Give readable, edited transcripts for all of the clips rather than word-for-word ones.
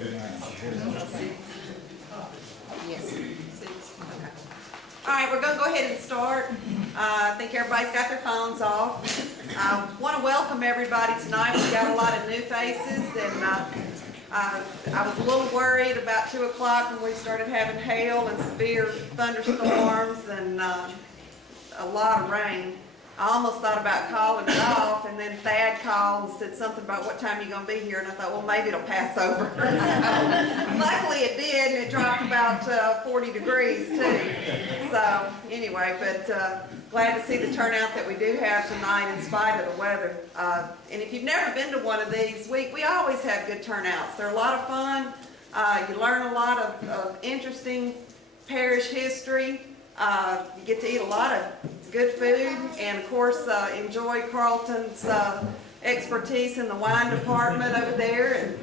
Yes. Okay. All right, we're going to go ahead and start. I think everybody's got their phones off. I want to welcome everybody tonight. We've got a lot of new faces, and I was a little worried about 2 o'clock when we started having hail and severe thunderstorms and a lot of rain. I almost thought about calling it off, and then Thad called and said something about what time you're going to be here, and I thought, well, maybe it'll pass over. Luckily it did, and it dropped about 40 degrees too. So anyway, but glad to see the turnout that we do have tonight in spite of the weather. And if you've never been to one of these, we always have good turnouts. They're a lot of fun. You learn a lot of interesting parish history. You get to eat a lot of good food, and of course enjoy Carlton's expertise in the wine department over there,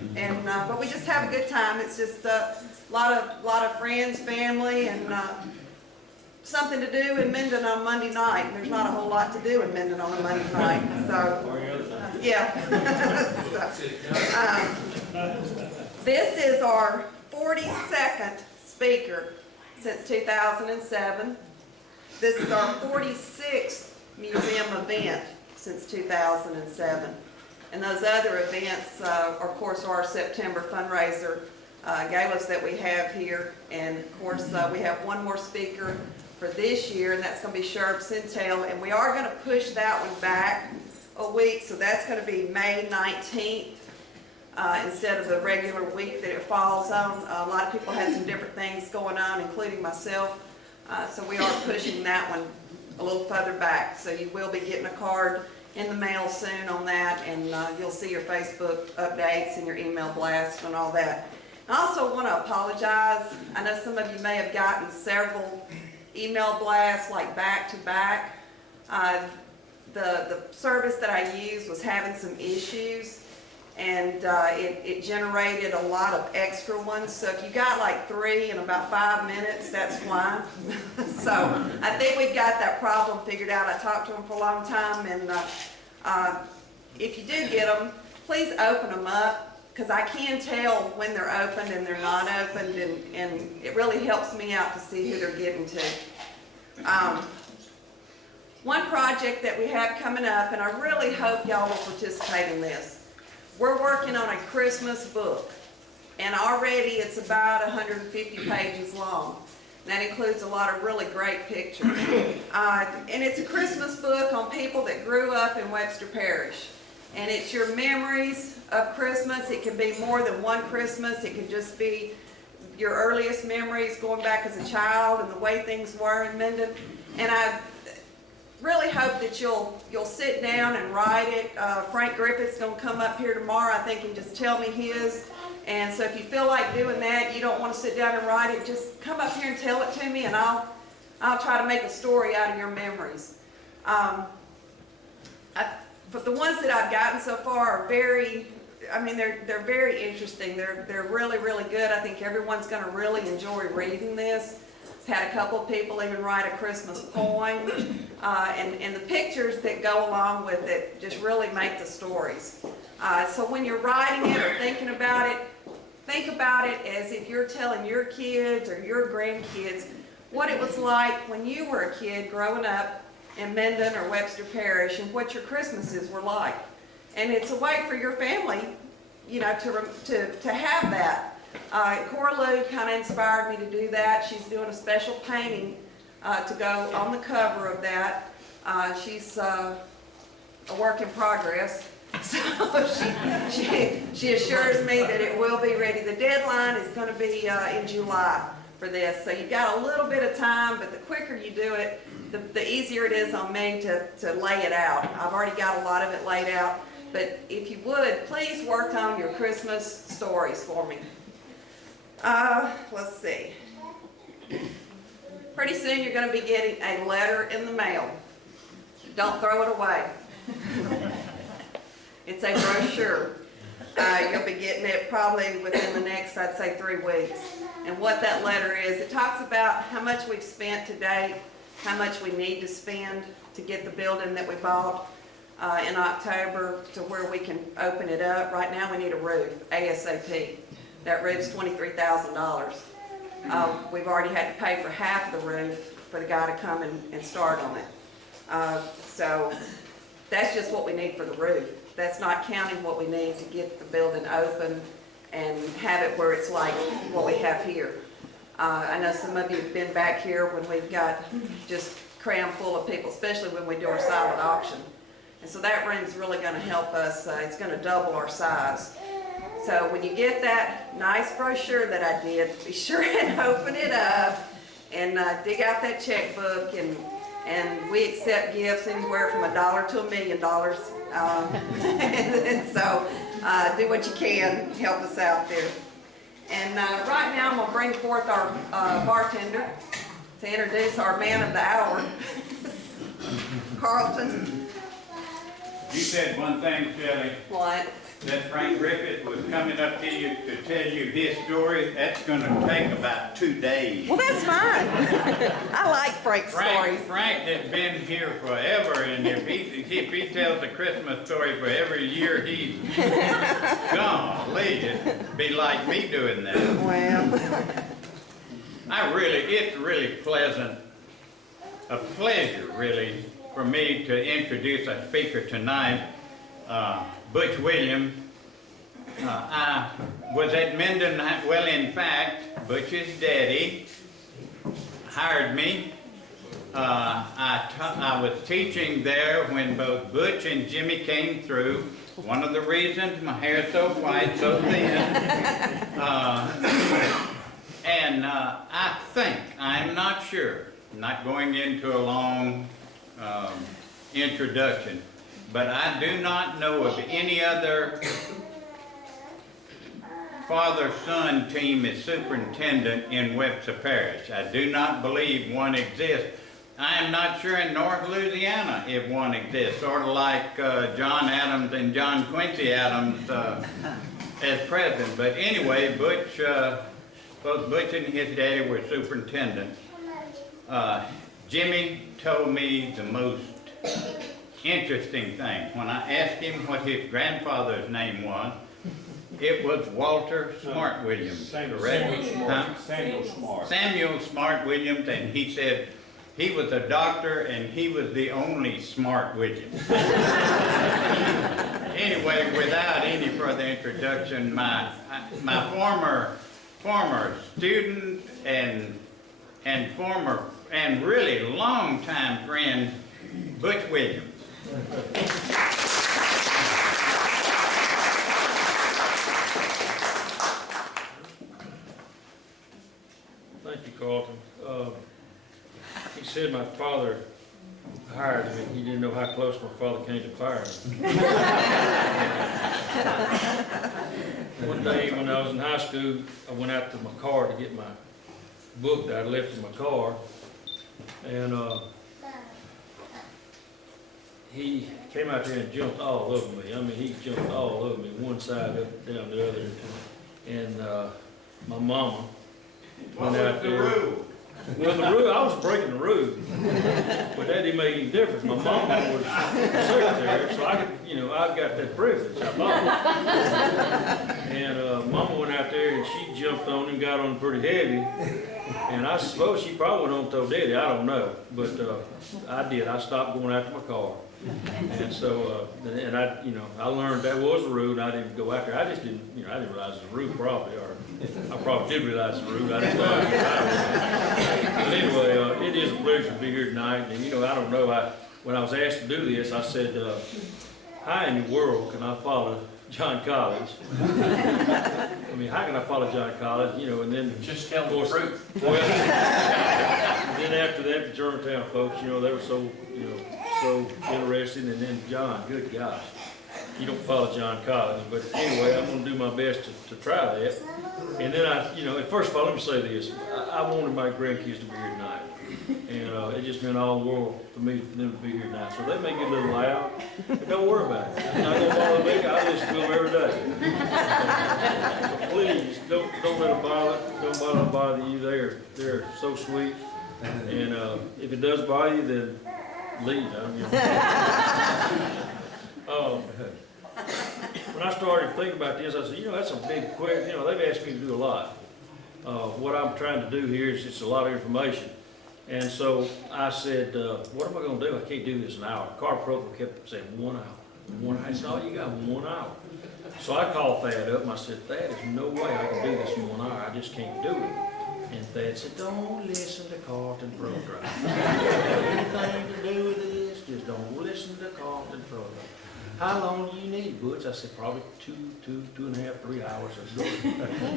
but we just have a good time. It's just a lot of friends, family, and something to do in Minden on Monday night. There's not a whole lot to do in Minden on a Monday night, so yeah. This is our 42nd speaker since 2007. This is our 46th museum event since 2007. And those other events, of course, are our September fundraiser galas that we have here. And of course, we have one more speaker for this year, and that's going to be Sheriff Centel. And we are going to push that one back a week, so that's going to be May 19th. Instead of the regular week that it falls on. A lot of people had some different things going on, including myself. So we are pushing that one a little further back. So you will be getting a card in the mail soon on that, and you'll see your Facebook updates and your email blasts and all that. I also want to apologize. I know some of you may have gotten several email blasts like back to back. The service that I used was having some issues, and it generated a lot of extra ones. So if you got like 3 in about 5 minutes, that's why. So I think we've got that problem figured out. I talked to them for a long time, and if you do get them, please open them up, because I can tell when they're opened and they're not opened, and it really helps me out to see who they're getting to. One project that we have coming up, and I really hope y'all will participate in this. We're working on a Christmas book, and already it's about 150 pages long. And that includes a lot of really great pictures. And it's a Christmas book on people that grew up in Webster Parish. And it's your memories of Christmas. It can be more than one Christmas. It can just be your earliest memories going back as a child and the way things were in Minden. And I really hope that you'll sit down and write it. Frank Griffith's going to come up here tomorrow, I think, and just tell me his. And so if you feel like doing that, you don't want to sit down and write it, just come up here and tell it to me, and I'll try to make a story out of your memories. But the ones that I've gotten so far are very, I mean, they're very interesting. They're really, really good. I think everyone's going to really enjoy reading this. Had a couple of people even write a Christmas poem, and the pictures that go along with it just really make the stories. So when you're writing it or thinking about it, think about it as if you're telling your kids or your grandkids what it was like when you were a kid growing up in Minden or Webster Parish, and what your Christmases were like. And it's a way for your family, you know, to have that. Cora Lou kind of inspired me to do that. She's doing a special painting to go on the cover of that. She's a work in progress, so she assures me that it will be ready. The deadline is going to be in July for this, so you've got a little bit of time, but the quicker you do it, the easier it is on me to lay it out. I've already got a lot of it laid out, but if you would, please work on your Christmas stories for me. Let's see. Pretty soon you're going to be getting a letter in the mail. Don't throw it away. It's a brochure. You'll be getting it probably within the next, I'd say, 3 weeks. And what that letter is, it talks about how much we've spent to date, how much we need to spend to get the building that we bought in October to where we can open it up. Right now we need a roof, ASAP. That roof's $23,000. We've already had to pay for half of the roof for the guy to come and start on it. So that's just what we need for the roof. That's not counting what we need to get the building open and have it where it's like what we have here. I know some of you have been back here when we've got just crammed full of people, especially when we do our silent auction. And so that room's really going to help us. It's going to double our size. So when you get that nice brochure that I did, be sure and open it up and dig out that checkbook. And we accept gifts anywhere from $1 to $1 million. And so do what you can, help us out there. And right now I'm going to bring forth our bartender to introduce our man of the hour, Carlton. You said one thing, Shelley. What? That Frank Griffith was coming up to you to tell you his story. That's going to take about 2 days. Well, that's fine. I like Frank's stories. Frank has been here forever, and if he tells a Christmas story for every year he's gone, it'd be like me doing that. Well, It's really pleasant, a pleasure really, for me to introduce our speaker tonight, Butch Williams. I was at Minden, well, in fact, Butch's daddy hired me. I was teaching there when both Butch and Jimmy came through. One of the reasons my hair's so white, so thin. And I think, I'm not sure, I'm not going into a long introduction, but I do not know of any other father-son team as superintendent in Webster Parish. I do not believe one exists. I am not sure in North Louisiana if one exists, sort of like John Adams and John Quincy Adams as president. But anyway, Butch, both Butch and his daddy were superintendents. Jimmy told me the most interesting thing. When I asked him what his grandfather's name was, it was Walter Smart Williams. Samuel Smart. Samuel Smart Williams, and he said he was a doctor and he was the only Smart Williams. Anyway, without any further introduction, my former student and really longtime friend, Butch Williams. Thank you, Carlton. He said my father hired me. He didn't know how close my father came to firing me. One day when I was in high school, I went out to my car to get my book that I left in my car, and he came out there and jumped all over me. I mean, he jumped all over me, one side up, down the other, and my mama went out there. Rule? Well, the rule, I was breaking the rule, but that didn't make any difference. My mama was the secretary, so I could, I've got that privilege. I thought. And Mama went out there and she jumped on him, got on him pretty heavy, and I suppose she probably went on to Daddy. I don't know, but I did. I stopped going after my car, and so I learned that was the rule. And I didn't go after. I just didn't, I didn't realize it was the rule probably, or I probably did realize the rule. I didn't know. But anyway, it is a pleasure to be here tonight. And I don't know. When I was asked to do this, I said, "How in the world can I follow John College?" I mean, how can I follow John College? And then Just tell the truth. Well, then after that, the Germantown folks, they were so, so interested. And then John, good gosh, you don't follow John College. But anyway, I'm going to do my best to try that. And then first of all, let me say this. I wanted my grandkids to be here tonight. And it just meant all the world for them to be here tonight. So they may get a little loud, but don't worry about it. I'm not going to follow me. I listen to them every day. So please, don't let them bother. Don't bother you. They're so sweet. And if it does bother you, then leave. when I started thinking about this, I said, that's a big question. They've asked me to do a lot. What I'm trying to do here is just a lot of information. And so I said, what am I gonna do? I can't do this in an hour. Car program kept saying 1 hour. 1 hour. I said, oh, you got 1 hour. So I called Thad up and I said, Thad, there's no way I can do this in 1 hour. I just can't do it. And Thad said, don't listen to Carlton Pro Drive. Anything to do with this, just don't listen to Carlton Pro Drive. How long do you need, Butch? I said, probably 2.5, 3 hours.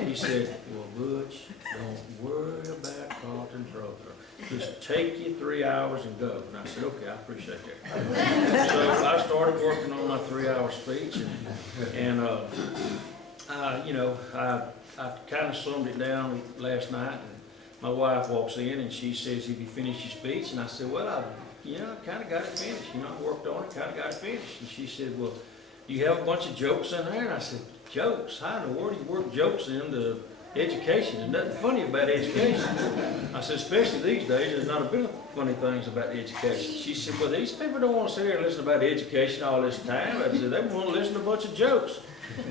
He said, well, Butch, don't worry about Carlton Pro Drive. Just take you 3 hours and go. And I said, okay, I appreciate that. So I started working on my 3-hour speech, and I kind of summed it down last night. And my wife walks in and she says, have you finished your speech? And I said, well, I kind of got it finished. I worked on it, kind of got it finished. And she said, well, you have a bunch of jokes in there? And I said, jokes? How in the world do you work jokes into education? There's nothing funny about education. I said, especially these days, there's not a bit of funny things about education. She said, well, these people don't want to sit here and listen about education all this time. I said, they want to listen to a bunch of jokes.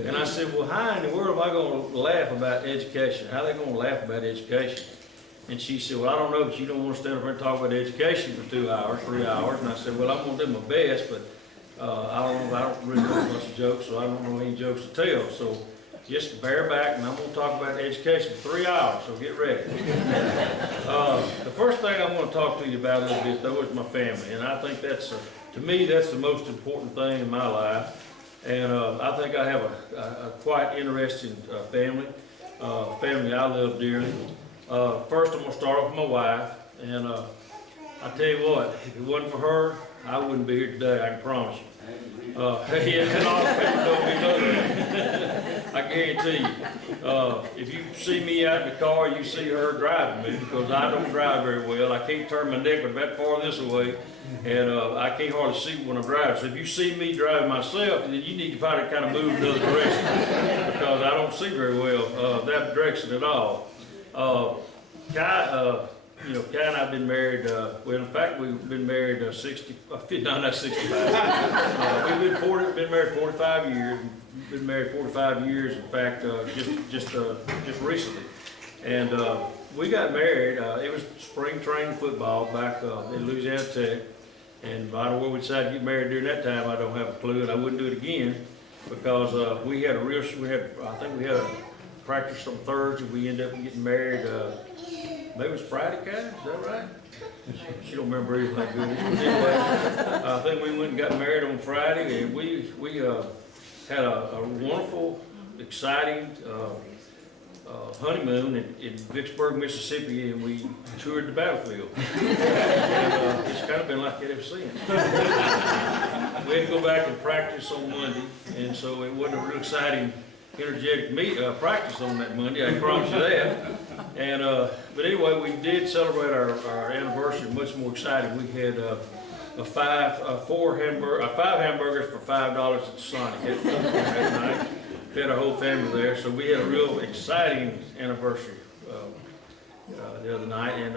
And I said, well, how in the world am I going to laugh about education? How are they going to laugh about education? And she said, well, I don't know, but you don't want to stand up here and talk about education for 2 hours, 3 hours. And I said, well, I'm going to do my best, but I don't really know a bunch of jokes, so I don't know any jokes to tell. So just bear back, and I'm going to talk about education for 3 hours, so get ready. The first thing I'm going to talk to you about a little bit, though, is my family. And I think that's, to me, that's the most important thing in my life. And I think I have a quite interesting family I love dearly. First, I'm going to start off with my wife. And I tell you what, if it wasn't for her, I wouldn't be here today, I can promise you. Yeah, and all the people don't be know that. I guarantee you. If you see me out in the car, you see her driving me, because I don't drive very well. I can't turn my neck but that far this way, and I can't hardly see when I'm driving. So if you see me driving myself, then you need to probably kind of move in the other direction, because I don't see very well that direction at all. Kai and I've been married, well, in fact, we've been married 65. We've been married 45 years. Been married 45 years, in fact, just recently. And we got married, it was spring training football back in Louisiana Tech. And I don't know where we decided to get married during that time, I don't have a clue, and I wouldn't do it again, because I think we had a practice on Thursday. We ended up getting married, maybe it was Friday, Kai, is that right? She don't remember anything good. Anyway, I think we went and got married on Friday, and we had a wonderful, exciting honeymoon in Vicksburg, Mississippi, and we toured the battlefield. And, it's kind of been like that ever since. We had to go back and practice on Monday, and so it wasn't a real exciting, energetic practice on that Monday, I promise you that. And but anyway, we did celebrate our anniversary much more exciting. We had 5 hamburgers for $5 at Sonic that night. We had our whole family there, so we had a real exciting anniversary the other night. And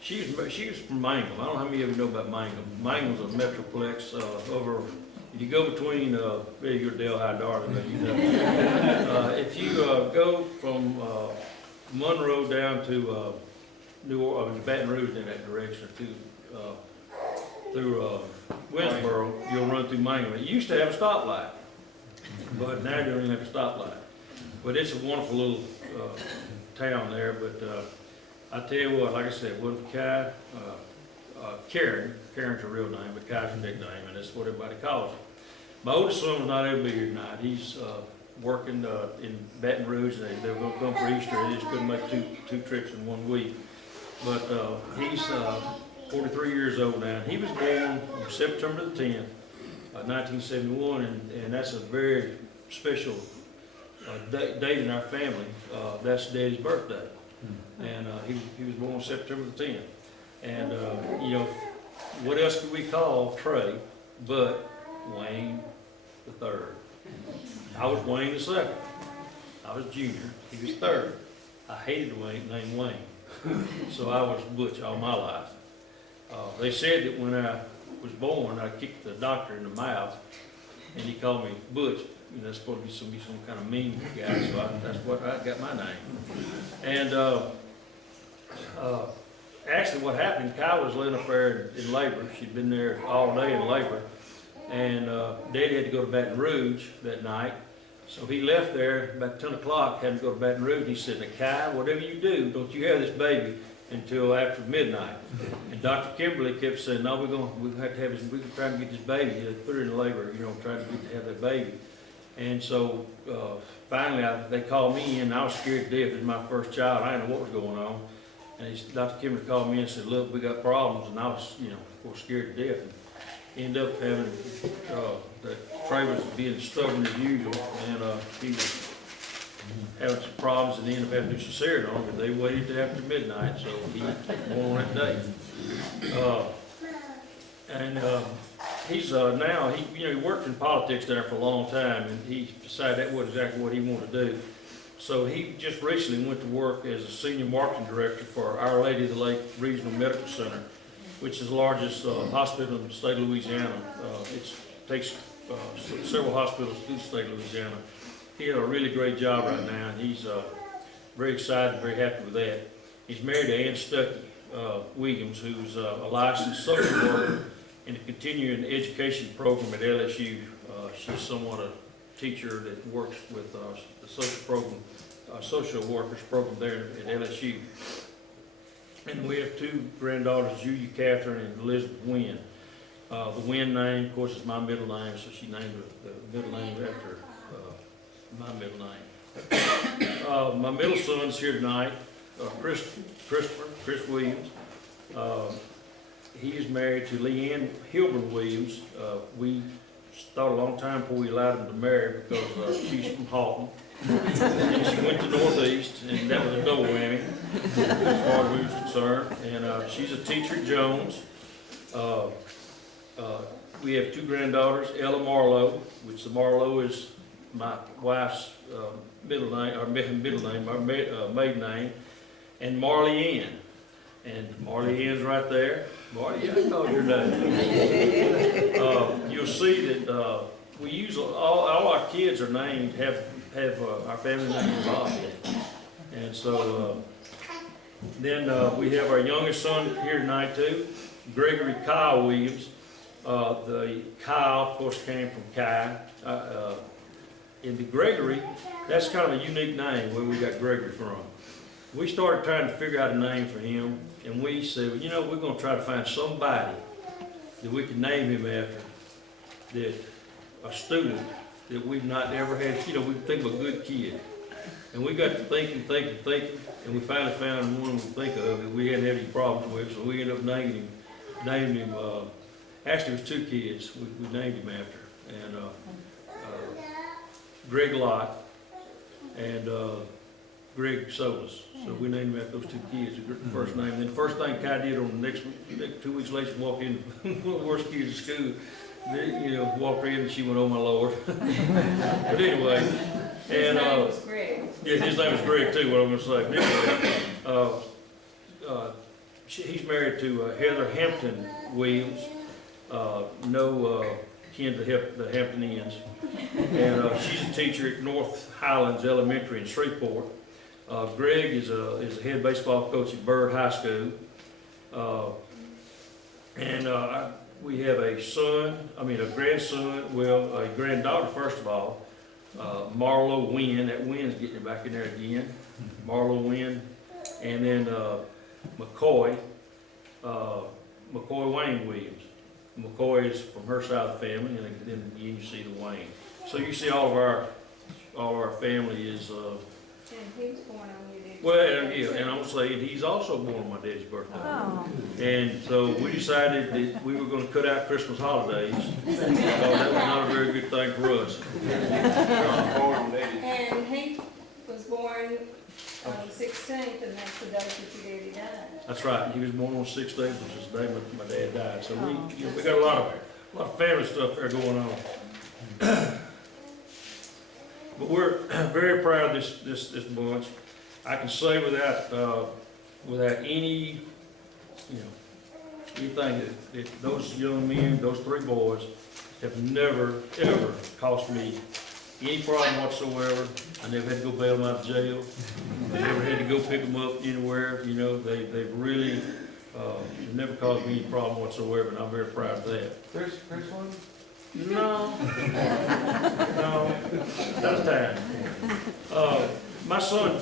she was from Mangum. I don't know how many of you know about Mangum. Mangum's a metroplex over. If you go between, you're Delhi, Darling, but you know. If you go from Monroe down to Baton Rouge in that direction, through Winsboro, you'll run through Mangum. It used to have a stoplight, but now you don't even have a stoplight. But it's a wonderful little town there. But I tell you what, like I said, what if Kai, Karen's a real name, but Kai's a nickname, and that's what everybody calls him. My oldest son was not able to be here tonight. He's working in Baton Rouge. They were going to come for Easter. They just couldn't make two trips in 1 week. But he's 43 years old now. He was born on September the 10th, 1971, and that's a very special date in our family. That's Daddy's birthday. And he was born September the 10th. And, what else could we call Trey but Wayne the third? I was Wayne the second. I was junior. He was third. I hated the name Wayne. So I was Butch all my life. They said that when I was born, I kicked the doctor in the mouth, and he called me Butch. you know, that's supposed to be some kind of mean guy, so that's what I got my name. And, actually what happened, Kyle was laying up there in labor. She'd been there all day in labor. And, Daddy had to go to Baton Rouge that night. So he left there about 10 o'clock, had to go to Baton Rouge. He said, "Now, Kai, whatever you do, don't you have this baby until after midnight." And Dr. Kimberly kept saying, "No, we have to have this, we're trying to get this baby, put her in labor, you know, trying to have that baby." And so, finally, they called me in. I was scared to death. It was my first child. I didn't know what was going on. And Dr. Kimberly called me in and said, "Look, we got problems." And I was, you know, of course, scared to death. And ended up having, Trey was being stubborn as usual, and he was having some problems, and ended up having to do cesarean on him, but they waited till after midnight, so he won on that day. He's now, he worked in politics there for a long time, and he decided that wasn't exactly what he wanted to do. So he just recently went to work as a senior marketing director for Our Lady of the Lake Regional Medical Center, which is the largest hospital in the state of Louisiana. It takes several hospitals through the state of Louisiana. He had a really great job right now, and he's very excited, very happy with that. He's married to Ann Stuckey Williams, who's a licensed social worker in the continuing education program at LSU. She's somewhat a teacher that works with the social workers program there at LSU. And we have two granddaughters, Julia Catherine and Elizabeth Wynn. The Wynn name, of course, is my middle name, so she named the middle name after my middle name. My middle son's here tonight, Chris Williams. He is married to Leanne Hilburn Williams. We thought a long time before we allowed him to marry because she's from Halton. And she went to Northeast, and that was a double whammy as far as we were concerned. And she's a teacher at Jones. We have two granddaughters, Ella Marlowe, which the Marlowe is my wife's middle name, our maiden name, and Marley Ann. And Marley Ann's right there. Marley, I know your name. You'll see that we use all our kids are named have our family name involved in it. And so then we have our youngest son here tonight too, Gregory Kyle Williams. The Kyle, of course, came from Kai. And the Gregory, that's kind of a unique name where we got Gregory from. We started trying to figure out a name for him, and we said, well, you know, we're going to try to find somebody that we can name him after, that a student that we've not ever had, you know, we think of a good kid. And we got to thinking, and we finally found one we think of that we hadn't had any problems with, so we ended up naming him, actually it was two kids we named him after, and Greg Lott and Greg Solis. So we named him after those two kids, the first name. And then the first thing Kai did on the next 2 weeks later, walked in, one of the worst kids at school, you know, walked in and she went, "Oh my Lord." But anyway. His name was Greg. Yeah, his name was Greg too, what I'm gonna say. Anyway, he's married to Heather Hampton Williams, no kin to the Hampton Inns. And she's a teacher at North Highlands Elementary in Shreveport. Greg is a head baseball coach at Byrd High School. We have a grandson, well, a granddaughter first of all, Marlo Wynn. That Wynn's getting back in there again. Marlo Wynn. And then McCoy Wayne Williams. McCoy is from her side of the family, and then you see the Wayne. So you see all of our family is. And he was born on your dad's Well, yeah, and I'm saying he's also born on my dad's birthday. Oh. And so we decided that we were going to cut out Christmas holidays because that was not a very good thing for us. And he was born on the 16th, and that's the day that your daddy died. That's right. He was born on the 16th, which is the day my dad died. So we got a lot of family stuff there going on. But we're very proud of this bunch. I can say without any, anything that those young men, those three boys, have never ever cost me any problem whatsoever. I never had to go bail them out of jail. I never had to go pick them up anywhere, you know, they really, it never caused me any problem whatsoever, and I'm very proud of that. Chris one? No, no, that's time. My son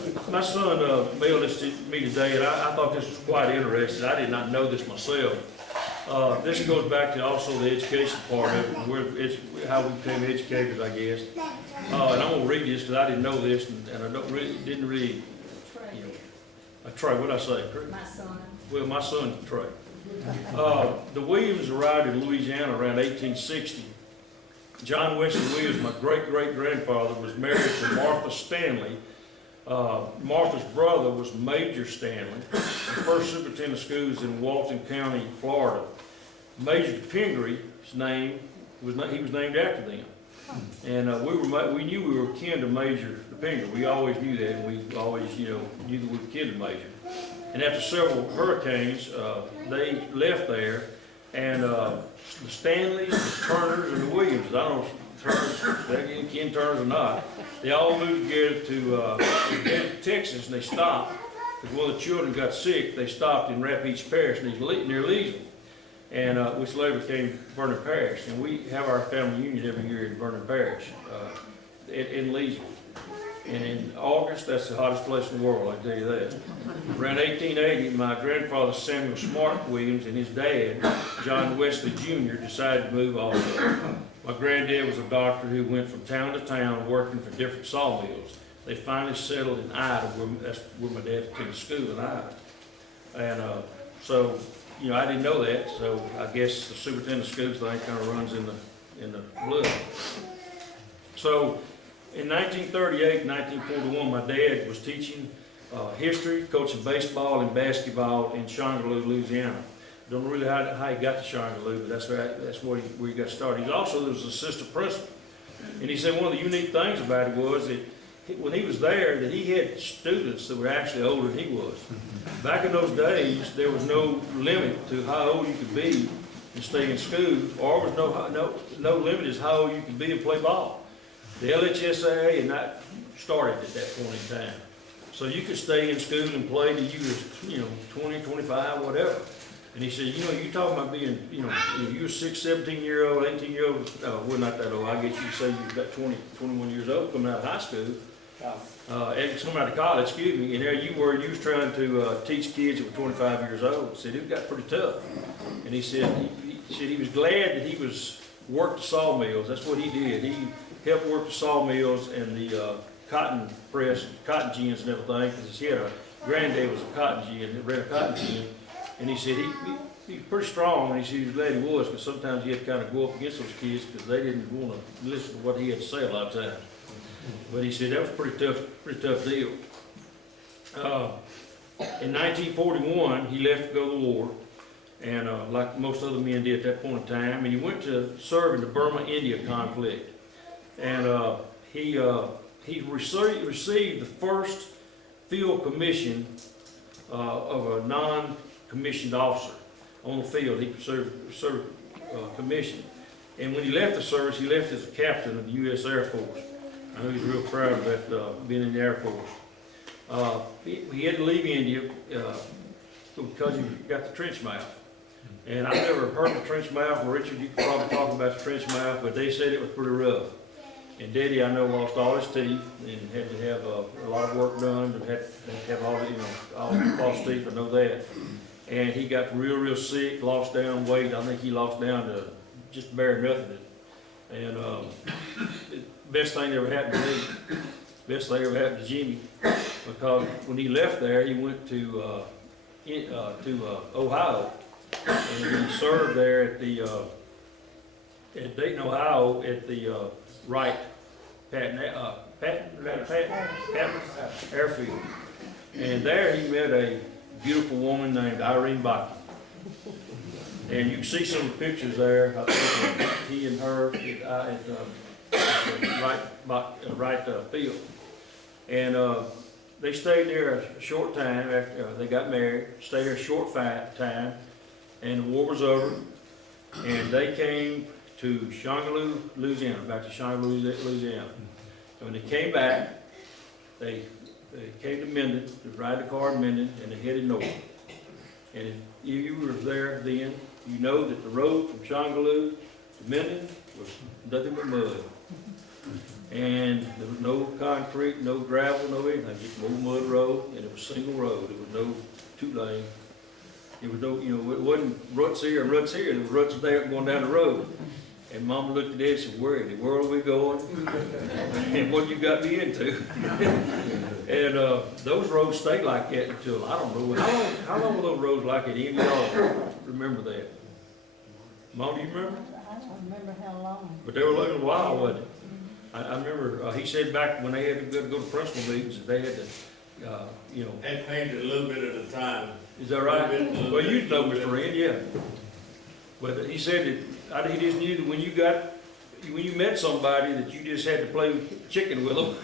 mailed this to me today, and I thought this was quite interesting. I did not know this myself. This goes back to also the education part of it, where it's how we became educators, I guess. And I'm gonna read this because I didn't know this, and I didn't really, you know. Trey, what'd I say? My son. Well, my son, Trey. The Williams arrived in Louisiana around 1860. John Wesley Williams, my great-great-grandfather, was married to Martha Stanley. Martha's brother was Major Stanley, the first superintendent of schools in Walton County, Florida. Major Pingree, he was named after them. And we knew we were kin to Major Pingree. We always knew that, and we always, you know, knew that we were kin to Major. And after several hurricanes, they left there, and the Stanleys, the Turners, and the Williams, I don't know if Turners, they're kin Turners or not, they all moved together to Texas, and they stopped, because one of the children got sick. They stopped in Rapides Parish near Leesville, and which later became Vernon Parish. And we have our family union every year in Vernon Parish, in Leesville. And in August, that's the hottest place in the world, I tell you that. Around 1880, my grandfather Samuel Smart Williams and his dad, John Wesley Jr., decided to move also. My granddad was a doctor who went from town to town working for different sawmills. They finally settled in Ida, that's where my dad attended school in Ida. And so, you know, I didn't know that, so I guess the superintendent of schools thing kind of runs in the blood. So, in 1938 and 1941, my dad was teaching history, coaching baseball and basketball in Shongaloo, Louisiana. Don't really know how he got to Shongaloo, but that's where he got started. He also was an assistant principal. And he said one of the unique things about it was that when he was there, that he had students that were actually older than he was. Back in those days, there was no limit to how old you could be and stay in school, or was no limit as how old you could be and play ball. The LHSAA had not started at that point in time. So you could stay in school and play till you was, 20, 25, whatever. And he said, you talking about being, you were 17-year-old, 18-year-old, well, not that old. I guess you say you've got 20, 21 years old coming out of high school. And coming out of college, excuse me, and there you was trying to teach kids that were 25 years old. He said, it got pretty tough. And he said, he was glad that he worked the sawmills. That's what he did. He helped work the sawmills and the cotton press, cotton gins and everything, because he had a granddad was a cotton gin, ran a cotton gin. And he said he was pretty strong, and he said he was glad he was, because sometimes he had to kind of go up against those kids because they didn't want to listen to what he had to say a lot of times. But he said that was a pretty tough deal. In 1941, he left to go to the war, and like most other men did at that point in time, and he went to serve in the Burma-India conflict. And he received the first field commission of a non-commissioned officer on the field. He served commission. And when he left the service, he left as a captain of the U.S. Air Force. I know he's real proud of that, being in the Air Force. He had to leave India because he got the trench mouth. And I've never heard of the trench mouth. Richard, you could probably talk about the trench mouth, but they said it was pretty rough. And Daddy, I know, lost all his teeth and had to have a lot of work done, and had to have all the false teeth, I know that. And he got real sick, lost down weight. I think he lost down to just bare nothing. And best thing that ever happened to me, best thing ever happened to Jimmy, because when he left there, he went to Ohio, and he served there at Dayton, Ohio, at the Wright Patton Airfield. And there he met a beautiful woman named Irene Williams. And you can see some of the pictures there. I think he and her at Wright field. And they stayed there a short time after they got married, stayed there a short time, and the war was over. And they came to Shongaloo, Louisiana, back to Shongaloo, Louisiana. And when they came back, they came to Minden, to ride the car in Minden, and they headed north. And if you were there then, you know that the road from Shongaloo to Minden was nothing but mud. And there was no concrete, no gravel, no anything, just an old mud road, and it was single road. It was no two lane. It was no, you know, it wasn't ruts here and ruts here. There was ruts there going down the road. And Mama looked at Dad and said, "Where in the world are we going? And what you got me into?" And those roads stayed like that until, I don't know, how long were those roads like that? Any of y'all remember that? Mom, do you remember? I don't remember how long. But they were looking a while, wasn't it? I remember, he said back when they had to go to principal meetings, that they had to, you know. They painted a little bit at a time. Is that right? Little Well, bit, you know, little Mr. bit. Red, yeah. But he said that, he just knew that when you met somebody, that you just had to play chicken with them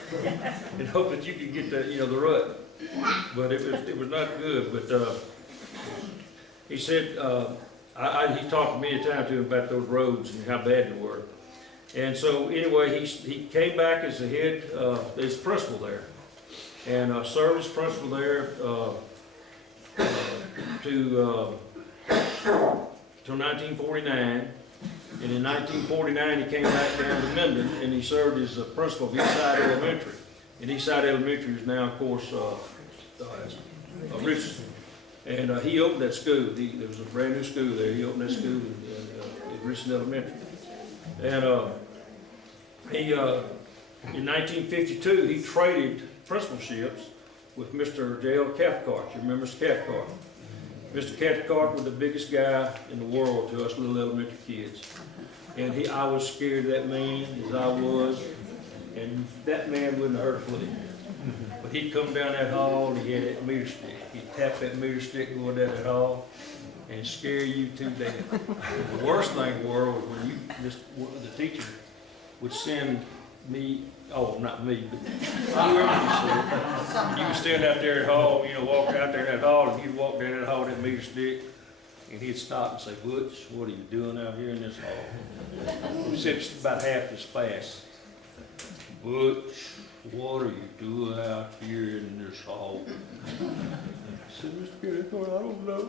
and hope that you could get the, you know, the rut. But it was not good. But he said, he talked to me a time to him about those roads and how bad they were. And so anyway, he came back as the head, as principal there, and served as principal there till 1949. And in 1949, he came back down to Minden, and he served as principal of Eastside Elementary. And Eastside Elementary is now, of course, Richardson. And he opened that school. There was a brand new school there. He opened that school at Richardson Elementary. And in 1952, he traded principalships with Mr. J.L. Cathcart. You remember Mr. Cathcart? Mr. Cathcart was the biggest guy in the world to us little elementary kids. And I was scared of that man as I was, and that man wouldn't hurt a flea. But he'd come down that hall and he had that meter stick. He'd tap that meter stick going down that hall and scare you to death. The worst thing in the world was when the teacher would send me, oh, not me, but whoever you said, you would stand out there at hall, you know, walk out there in that hall, and he'd walk down that hall with that meter stick, and he'd stop and say, "Butch, what are you doing out here in this hall?" He said about half as fast. "Butch, what are you doing out here in this hall?" I said, "Mr. Cathcart, I don't know."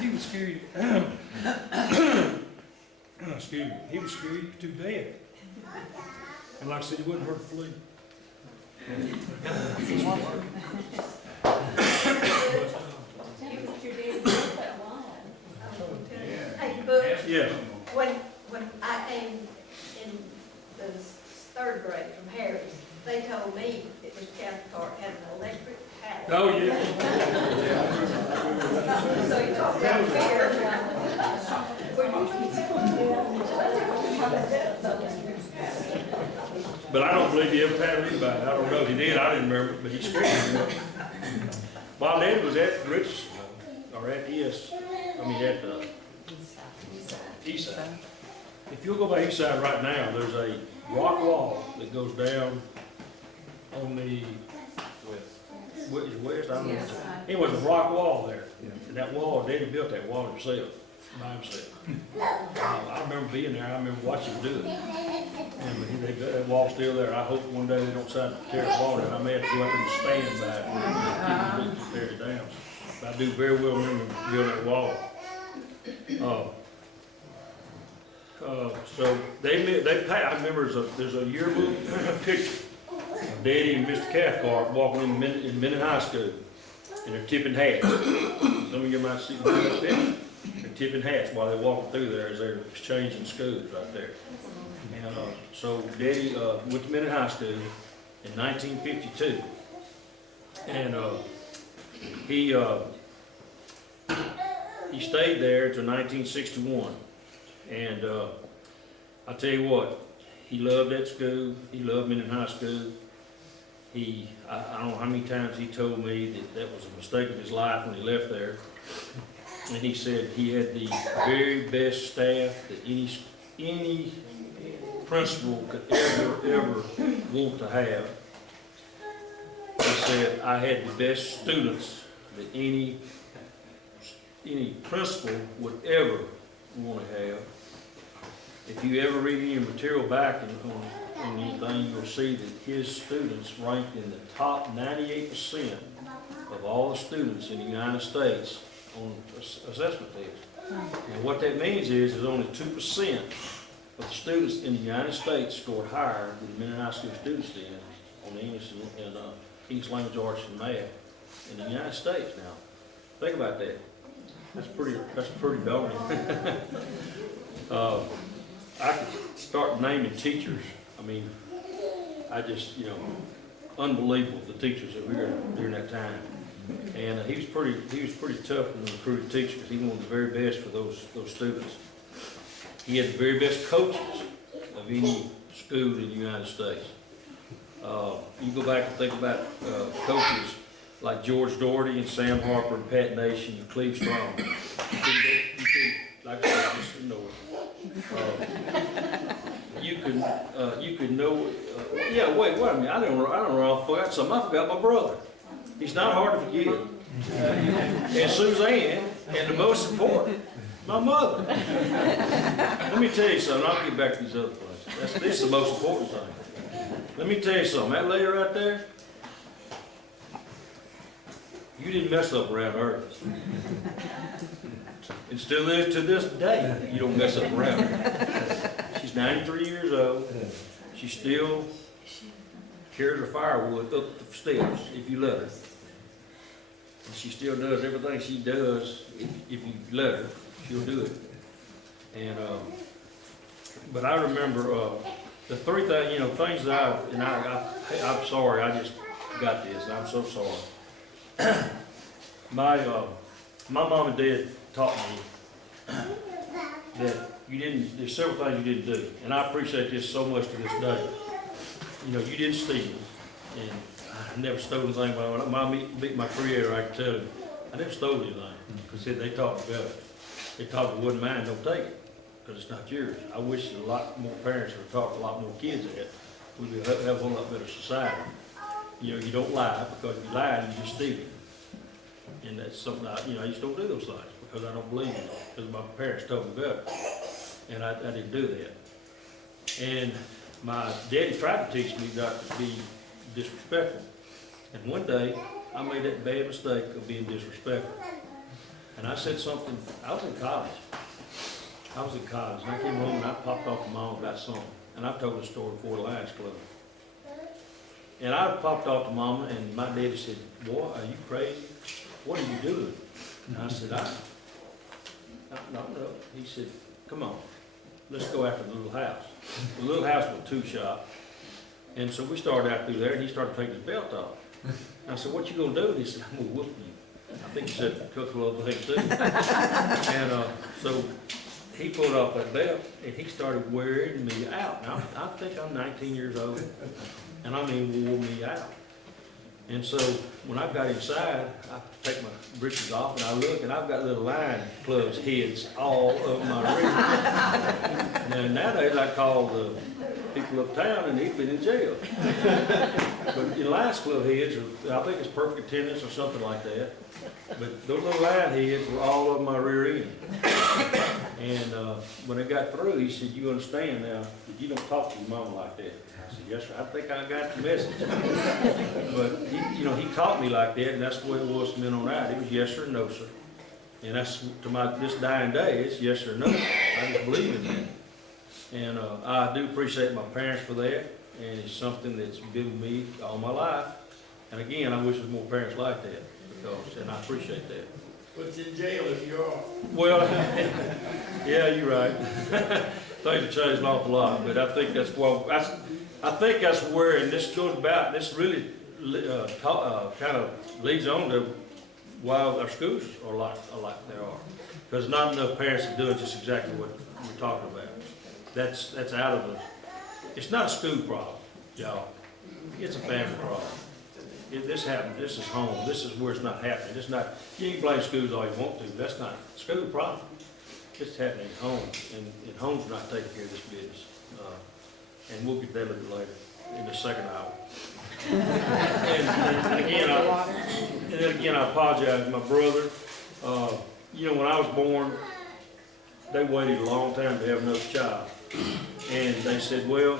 He was scared. Excuse me. He was scared to death. And like I said, he wouldn't hurt a flea. Your daddy built that line. Hey, Butch, Yeah. when I came in the third grade from Harris, they told me that Mr. Cathcart had an electric hat. Oh, yeah. So you talked about fear. But I don't believe he ever patted anybody. I don't know if he did. I didn't remember, but he scared me. My dad was at Richardson, or at at the east side. If you'll go by east side right now, there's a rock wall that goes down on the west. I don't know. It was a rock wall there. And that wall, Daddy built that wall himself, by himself. I remember being there. I remember watching him do it. And they got that wall still there. I hope one day they don't decide to tear the wall down. I may have to go up and stand by it and tear it down. But I do very well remember building that wall. So I remember there's a yearbook picture of Daddy and Mr. Cathcart walking in Minden High School, and they're tipping hats. Some of you might see that picture. They're tipping hats while they're walking through there as they're exchanging schools right there. And so Daddy went to Minden High School in 1952, and he stayed there until 1961. And I tell you what, he loved that school. He loved Minden High School. I don't know how many times he told me that was a mistake of his life when he left there. And he said he had the very best staff that any principal could ever want to have. He said, I had the best students that any principal would ever want to have. if you ever read any material back on anything, you'll see that his students ranked in the top 98% of all the students in the United States on assessment tests. And what that means is only 2% of the students in the United States scored higher than the Minden High School students did on English and English language arts and math in the United States. Now, think about that. That's pretty darn. I could start naming teachers. I mean, I just, unbelievable, the teachers that we were during that time. And he was pretty tough in the recruited teachers. He wanted the very best for those students. He had the very best coaches of any school in the United States. You go back and think about coaches like George Doherty and Sam Harper and Pat Nation and Cleve Strong. Like I said, just ignore it. You could know. Yeah, wait a minute. I don't know. I forgot something. I forgot my brother. He's not hard to forget. And Suzanne, and the most important, my mother. Let me tell you something. I'll get back to these other places. This is the most important thing. Let me tell you something. That lady right there, you didn't mess up around her. And still is to this day. You don't mess up around her. She's 93 years old. She still carries her firewood up the steps if you let her. And she still does everything she does. If you let her, she'll do it. And but I remember the three things, things that I'm sorry, I just got this. I'm so sorry. My mom and dad taught me that there's several things you didn't do. And I appreciate this so much to this day. You didn't steal. And I never stole anything. When I meet my creator, I can tell him, I never stole anything. Because they taught me better. They taught me, wasn't mine, don't take it. Because it's not yours. I wish a lot more parents would have taught a lot more kids that. We would have a whole lot better society. You don't lie, because if you lie, you just steal it. And that's something I just don't do those things because I don't believe in it. Because my parents told me better. And I didn't do that. And my daddy tried to teach me not to be disrespectful. And one day, I made that bad mistake of being disrespectful. And I said something, I was in college. And I came home and I popped off to Mom about something. And I told the story before the Lions Club. And I popped off to Mama, and my daddy said, "Boy, are you crazy? What are you doing?" And I said, no. He said, "Come on, let's go after the little house." The little house was a 2-shop. And so we started out through there, and he started taking his belt off. And I said, "What you gonna do?" And he said, "I'm gonna whoop you." I think he said a couple of other things too. And so he pulled off that belt, and he started wearing me out. Now, I think I'm 19 years old, and I mean wore me out. And so when I got inside, I take my breeches off, and I look, and I've got little lion clubs heads all over my rig. Now, nowadays, I call the people uptown, and they've been in jail. But in Lions Club heads, I think it's perfect attendance or something like that. But those little lion heads were all over my rear end. And when I got through, he said, "You understand now that you don't talk to your mama like that." I said, "Yes, sir, I think I got the message." But he taught me like that, and that's the way it was from then on out. It was yes sir, no sir. And that's to this dying day, it's yes or no. I just believe in that. And I do appreciate my parents for that, and it's something that's been with me all my life. And again, I wish there was more parents like that, and I appreciate that. Put you in jail if you are. Well, yeah, you're right. Things have changed an awful lot, but I think that's where, and this goes about, this really kind of leads on to why our schools are like they are. Because not enough parents are doing just exactly what we're talking about. That's out of it's not a school problem, y'all. It's a family problem. This happened, this is home, this is where it's not happening. It's not, you can blame schools all you want to, but that's not a school problem. It's happening at home, and home's not taking care of this business. And we'll get that a little bit later, in the second hour. And then again, I apologize to my brother. When I was born, they waited a long time to have another child. And they said, well,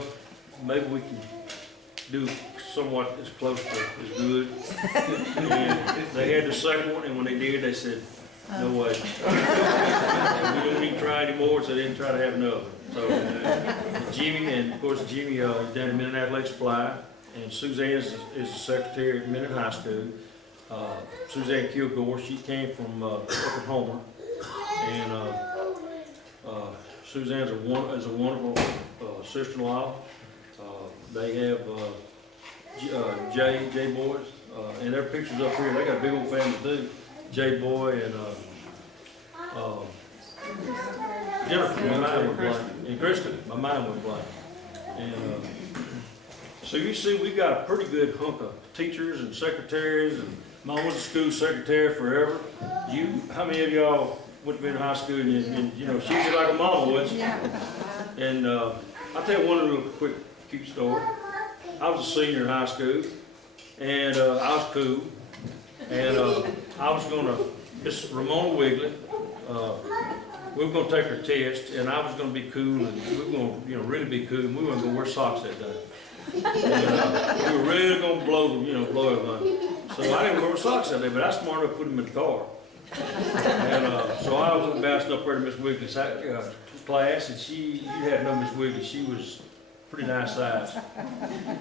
maybe we can do somewhat as close to as good. And they had the second one, and when they did, they said, no way. We don't need to try anymore, so they didn't try to have another. So Jimmy, and of course Jimmy is down at Minden Athletic Supply, and Suzanne is the secretary at Minden High School. Suzanne Kilgore, she came from Oklahoma, and Suzanne is a wonderful sister-in-law. They have Jay boys, and their pictures up here. They got a big old family too. Jay boy and Jennifer, my mind went blank, and Kristen, my mind went blank. And so you see, we got a pretty good hunk of teachers and secretaries, and Mom was a school secretary forever. How many of y'all went to Minden High School and you know, she was like a mama, wasn't she? And I'll tell you one little quick cute story. I was a senior in high school, and I was cool, and I was gonna, Miss Ramona Wigley, we were gonna take her test, and I was gonna be cool, and we were gonna, you know, really be cool, and we weren't gonna wear socks that day. And, we were really gonna blow everything. So I didn't wear socks that day, but I was smart enough to put them in the car. And so I was bouncing up there to Miss Wigley's class, and you had to know Miss Wigley, she was pretty nice size.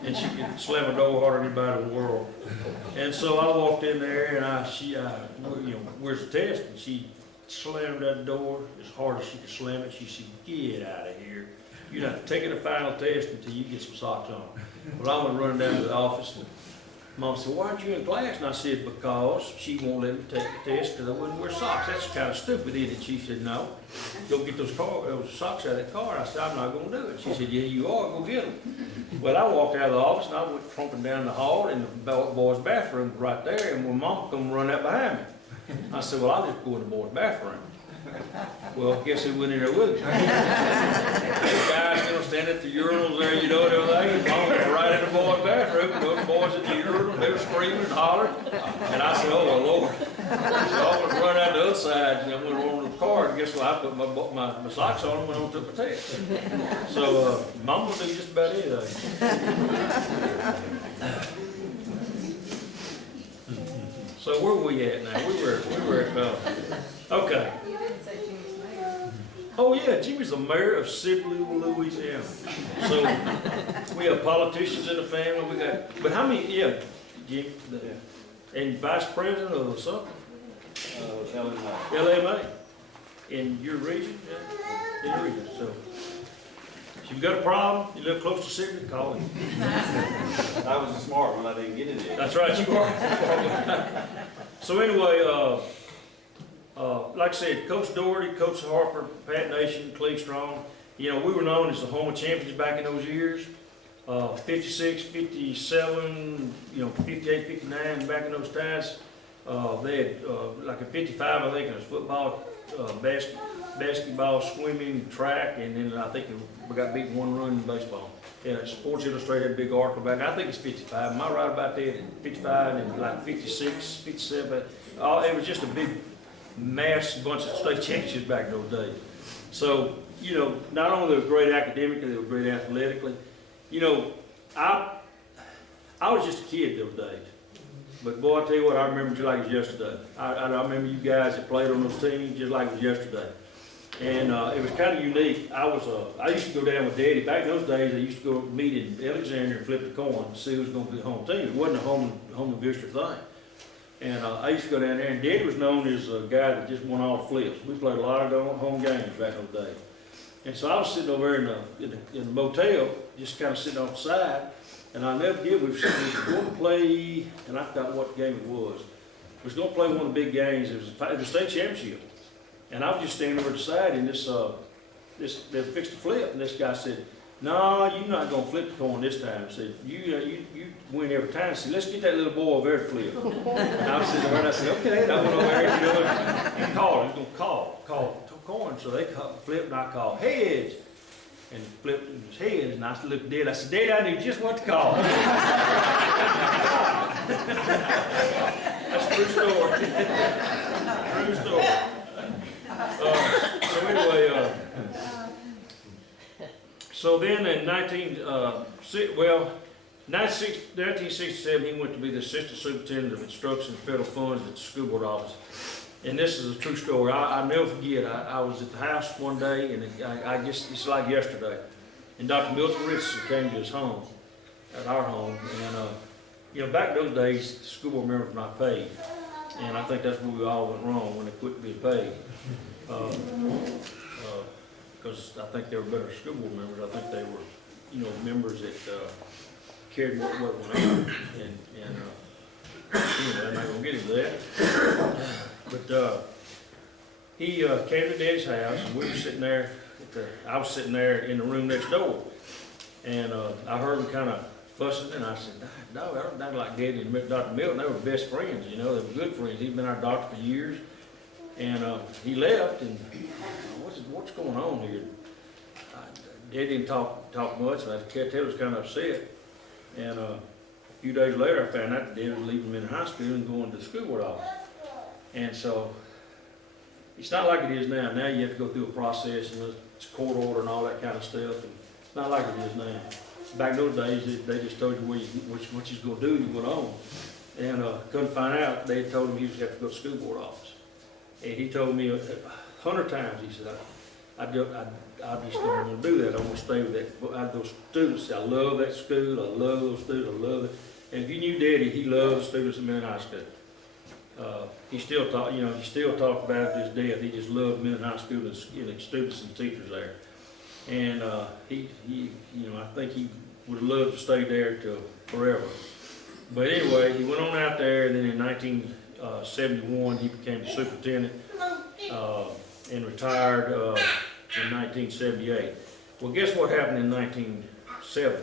And she could slam a door harder than anybody in the world. And so I walked in there, and she you know, where's the test? And she slammed that door as hard as she could slam it. She said, get out of here. You're not taking the final test until you get some socks on. Well, I went running down to the office, and Mom said, why aren't you in class? And I said, because she won't let me take the test because I wouldn't wear socks. That's kind of stupid, isn't it? She said, no, go get those socks out of that car. I said, I'm not going to do it. She said, yeah, you are. Go get them. Well, I walked out of the office, and I went trumping down the hall, and the boys' bathroom was right there, and when Mom come run out behind me. I said, well, I'll just go in the boys' bathroom. Well, guess who went in there with me? The guys, you know, standing at the urinals there, you know, and everything. And Mom went right in the boys' bathroom, and those boys at the urinal, they were screaming and hollering. And I said, oh, Lord. So I went to run out the other side, and I went over to the car, and guess what? I put my socks on and went on to the test. So Mom will do just about anything. So where were we at now? We were at, okay. You didn't say Jimmy's mayor. Oh yeah, Jimmy's the mayor of Sibley, Louisiana. So we have politicians in the family. We got, but how many? Yeah, Jimmy, and vice president or something. LMA. In your region, yeah, in your region. So if you've got a problem, you live close to Sibley, call him. I was a smart one, I didn't get it in. That's right, you are. So anyway, like I said, Coach Doherty, Coach Harper, Pat Nation, Cleve Strong, you know, we were known as the home of champions back in those years. 56, 57, you know, 58, 59, back in those times. They had, like in 55, I think it was football, basketball, swimming, track, and then I think we got beat one run in baseball. Yeah, Sports Illustrated had a big article back. I think it's 55. Am I right about that? 55 and like 56, 57. It was just a big mass bunch of state championships back in those days. So, you know, not only they were great academically, they were great athletically. You know, I was just a kid those days. But boy, I tell you what, I remember just like it was yesterday. I remember you guys that played on those teams just like it was yesterday. And it was kind of unique. I used to go down with Daddy. Back in those days, I used to go meet in Alexandria and flip the coin to see who was going to be the home team. It wasn't a home and visitor thing. And I used to go down there, and Daddy was known as a guy that just won all the flips. We played a lot of home games back in those days. And so I was sitting over there in the motel, just kind of sitting off the side, and I'll never forget, we were going to play, and I forgot what game it was. We was going to play one of the big games. It was the state championship. And I was just standing over the side, and they fixed the flip, and this guy said, no, you're not going to flip the coin this time. I said, you win every time. I said, let's get that little boy over there to flip. And I was sitting there, and I said, okay. And I went over there, and he called. He was going to call coin. So they flipped, and I called heads. And he flipped his head, and I looked at Dad. I said, Dad, I knew just what to call. That's a true story. True story. So anyway, So then in 1967, he went to be the assistant superintendent of instruction and federal funds at the school board office. And this is a true story. I'll never forget. I was at the house one day, and I guess it's like yesterday. And Dr. Milton Richardson came to his home, at our home, and you know, back in those days, the school board members were not paid. And I think that's where we all went wrong, when they quit being paid. Because I think they were better school board members. I think they were, you know, members that cared what went on. And anyway, I'm not gonna get into that. But he came to Daddy's house, and we were sitting there. I was sitting there in the room next door, and I heard him kind of fussing, and I said, "Dog, I don't like Daddy and Dr. Milton. They were best friends, you know. They were good friends. He'd been our doctor for years." And he left, and what's going on here? Daddy didn't talk much, and I could tell he was kind of upset. And a few days later, I found out that Daddy was leaving Minden High School and going to the school board office. And so it's not like it is now. Now you have to go through a process, and it's court order and all that kind of stuff. And it's not like it is now. Back in those days, they just told you what you're going to do, you went on. And couldn't find out, they told him he was going to have to go to the school board office. And he told me 100 times, he said, I just don't want to do that. I want to stay with those students. I love that school. I love those students. I love it. And if you knew Daddy, he loved the students at Minden High School. He still talked about it to his death. He just loved Minden High School and the students and teachers there. And he, you know, I think he would have loved to stay there till forever. But anyway, he went on out there, and then in 1971, he became the superintendent and retired in 1978. Well, guess what happened in 1970?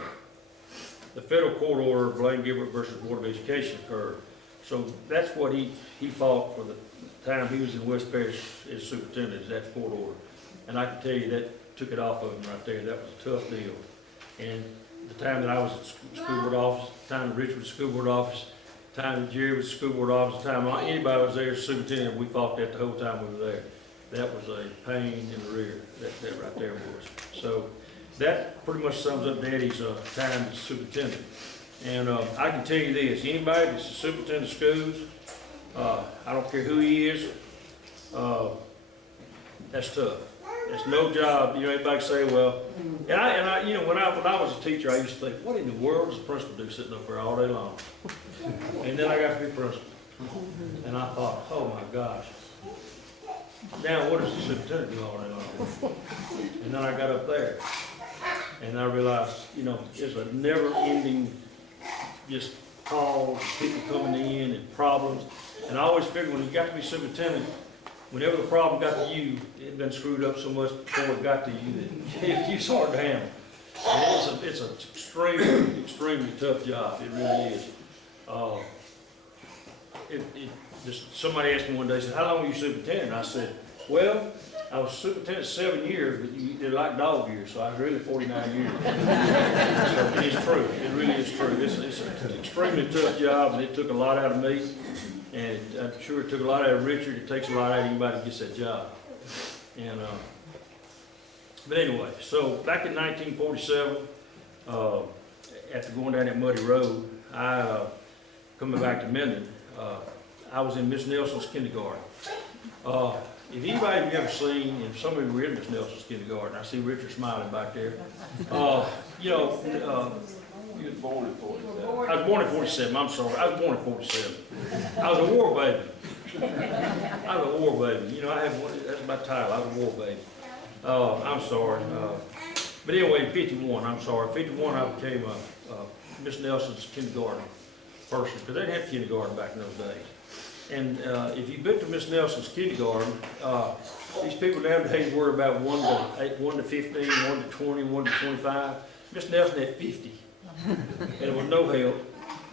The federal court order of Blaine Gilbert versus Board of Education occurred. So that's what he fought for the time he was in Webster Parish as superintendent, is that court order. And I can tell you that took it off of him right there. That was a tough deal. And the time that I was at the school board office, the time that Richard was at the school board office, the time that Jerry was at the school board office, the time anybody was there as superintendent, we fought that the whole time we were there. That was a pain in the rear, that right there was. So that pretty much sums up Daddy's time as superintendent. And I can tell you this, anybody that's a superintendent of schools, I don't care who he is, that's tough. It's no job. You know, everybody say, well, and I, you know, when I was a teacher, I used to think, what in the world does the principal do sitting up there all day long? And then I got to be principal, and I thought, oh my gosh. Now what does the superintendent do all day long? And then I got up there, and I realized, you know, it's a never-ending just calls, people coming in and problems. And I always figured when you got to be superintendent, whenever the problem got to you, it had been screwed up so much before it got to you that it's hard to handle. And it's an extremely tough job. It really is. Just somebody asked me one day, said, how long were you superintendent? I said, well, I was superintendent 7 years, but they're like dog years, so I was really 49 years. So it is true. It really is true. It's an extremely tough job, and it took a lot out of me. And I'm sure it took a lot out of Richard. It takes a lot out of anybody that gets that job. And but anyway, so back in 1947, after going down that muddy road, coming back to Minden, I was in Miss Nelson's kindergarten. If anybody have ever seen, and some of you were in Miss Nelson's kindergarten, I see Richard smiling back there. You know, You was born in 47. I was born in 47, I'm sorry. I was born in 47. I was a war baby. I was a war baby. You know, that's my title. I was a war baby. I'm sorry. But anyway, 51, I'm sorry. 51, I became Miss Nelson's kindergarten person, because they didn't have kindergarten back in those days. And if you've been to Miss Nelson's kindergarten, these people nowadays worry about 1 to 15, 1 to 20, 1 to 25. Miss Nelson had 50. And it was no help.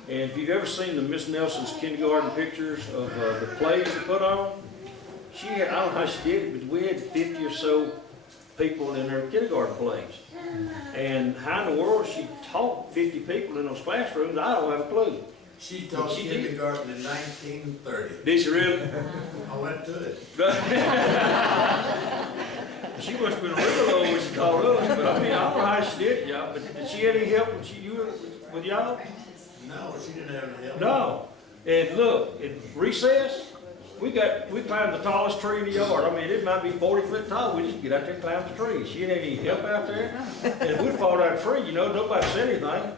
And if you've ever seen the Miss Nelson's kindergarten pictures of the plays she put on, she had, I don't know how she did it, but we had 50 or so people in her kindergarten plays. And how in the world she taught 50 people in those classrooms, I don't have a clue. She taught kindergarten in 1930. Did she really? I went to it. She must have been real old when she taught us, but I mean, I don't know how she did it, y'all, but did she have any help when with y'all? No, she didn't have any help. No. And look, in recess, we climbed the tallest tree in the yard. I mean, it might be 40 foot tall. We just get out there and climb the tree. She didn't have any help out there. And we'd fall down the tree, you know, nobody said anything.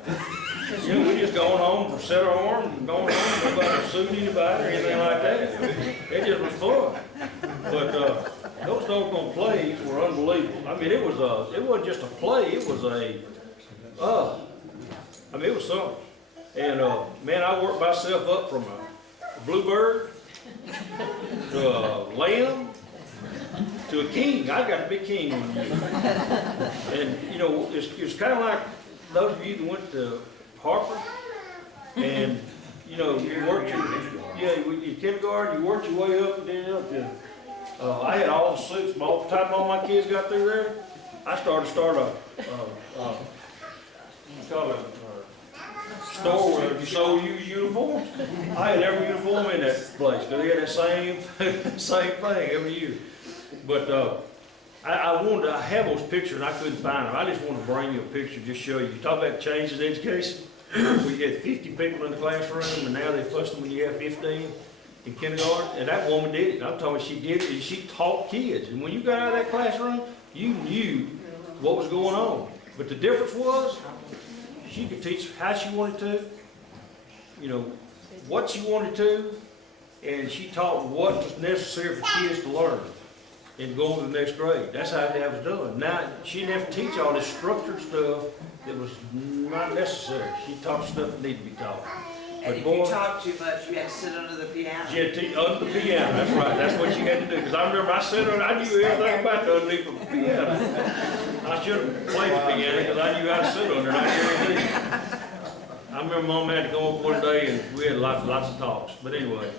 You know, we just going home, set our arms and going home. Nobody sued anybody or anything like that. It just was fun. But those doggone plays were unbelievable. I mean, it wasn't just a play. It was it was something. And man, I worked myself up from a bluebird to a lamb to a king. I got to be king one year. And you know, it's kind of like those of you that went to Harper, and you know, you worked your kindergarten, you worked your way up and then up to. I had all the suits. By the time all my kids got through there, I started store where you sold used uniforms. I had every uniform in that place because they had that same thing every year. But I wanted to have those pictures and I couldn't find them. I just wanted to bring you a picture, just show you. You talk about changes in education. We had 50 people in the classroom and now they fuss them when you have 15 in kindergarten. And that woman did it. I'm talking about she did it and she taught kids. And when you got out of that classroom, you knew what was going on. But the difference was, she could teach how she wanted to, you know, what she wanted to, and she taught what was necessary for kids to learn and go to the next grade. That's how that was done. Now, she didn't have to teach all this structured stuff that was not necessary. She taught stuff that needed to be taught. And if you talked too much, you had to sit under the piano. She had to teach under the piano, that's right, that's what you had to do. Because I remember I sat under, I knew everything about the underneath of the piano. I should have played the piano because I knew how to sit under it. I really did. I remember Mom had to go up one day and we had lots of talks. But anyway,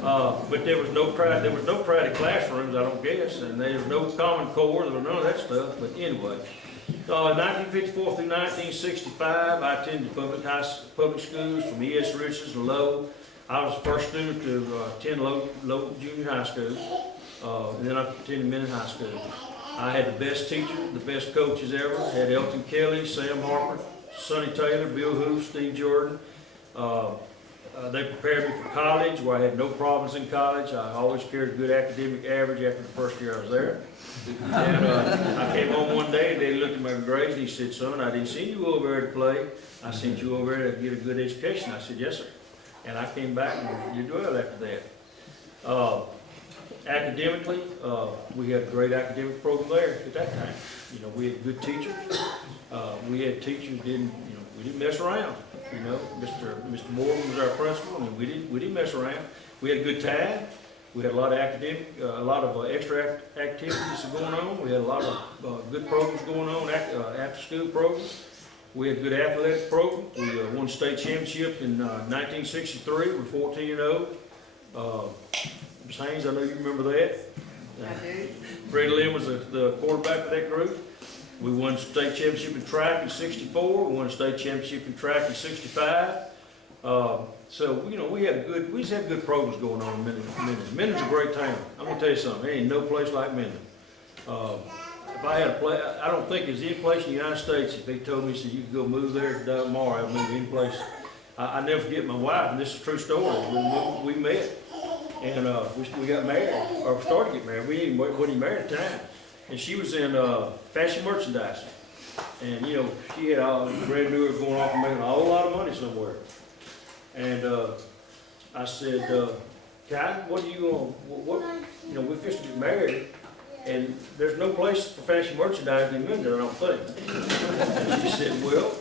but there was no crowded classrooms, I don't guess, and there was no Common Core, there was none of that stuff. But anyway. 1954 through 1965, I attended public schools from E.S. Richards to Lowe. I was the first student to attend Lowe Junior High School, and then I attended Minden High School. I had the best teachers, the best coaches ever. I had Elton Kelly, Sam Harper, Sonny Taylor, Bill Hoof, Steve Jordan. They prepared me for college, where I had no problems in college. I always carried a good academic average after the first year I was there. And I came home one day and they looked at my grades and he said, son, I didn't send you over there to play. I sent you over there to get a good education. I said, yes, sir. And I came back and did well after that. Academically, we had a great academic program there at that time. You know, we had good teachers. We had teachers we didn't mess around. You know, Mr. Morgan was our principal, and we didn't mess around. We had a good time. We had a lot of extra activities going on. We had a lot of good programs going on, after school programs. We had a good athletic program. We won state championship in 1963. We're 14-0. Ms. Haynes, I know you remember that. I do. Freddie Lynn was the quarterback of that group. We won state championship in track in 64. We won state championship in track in 65. So, you know, we just had good programs going on in Minden. Minden's a great town. I'm gonna tell you something, there ain't no place like Minden. If I had a place, I don't think there's any place in the United States, if they told me, said you could go move there tomorrow, I'd move any place. I never forget my wife, and this is a true story. We met, and we got married, or started to get married. We wasn't even married at the time. And she was in fashion merchandising. And, you know, she had all brand new going off and making a whole lot of money somewhere. And I said, Kai, what are you going you know, we're fixing to get married, and there's no place for fashion merchandising in Minden, I don't think. And she said, well,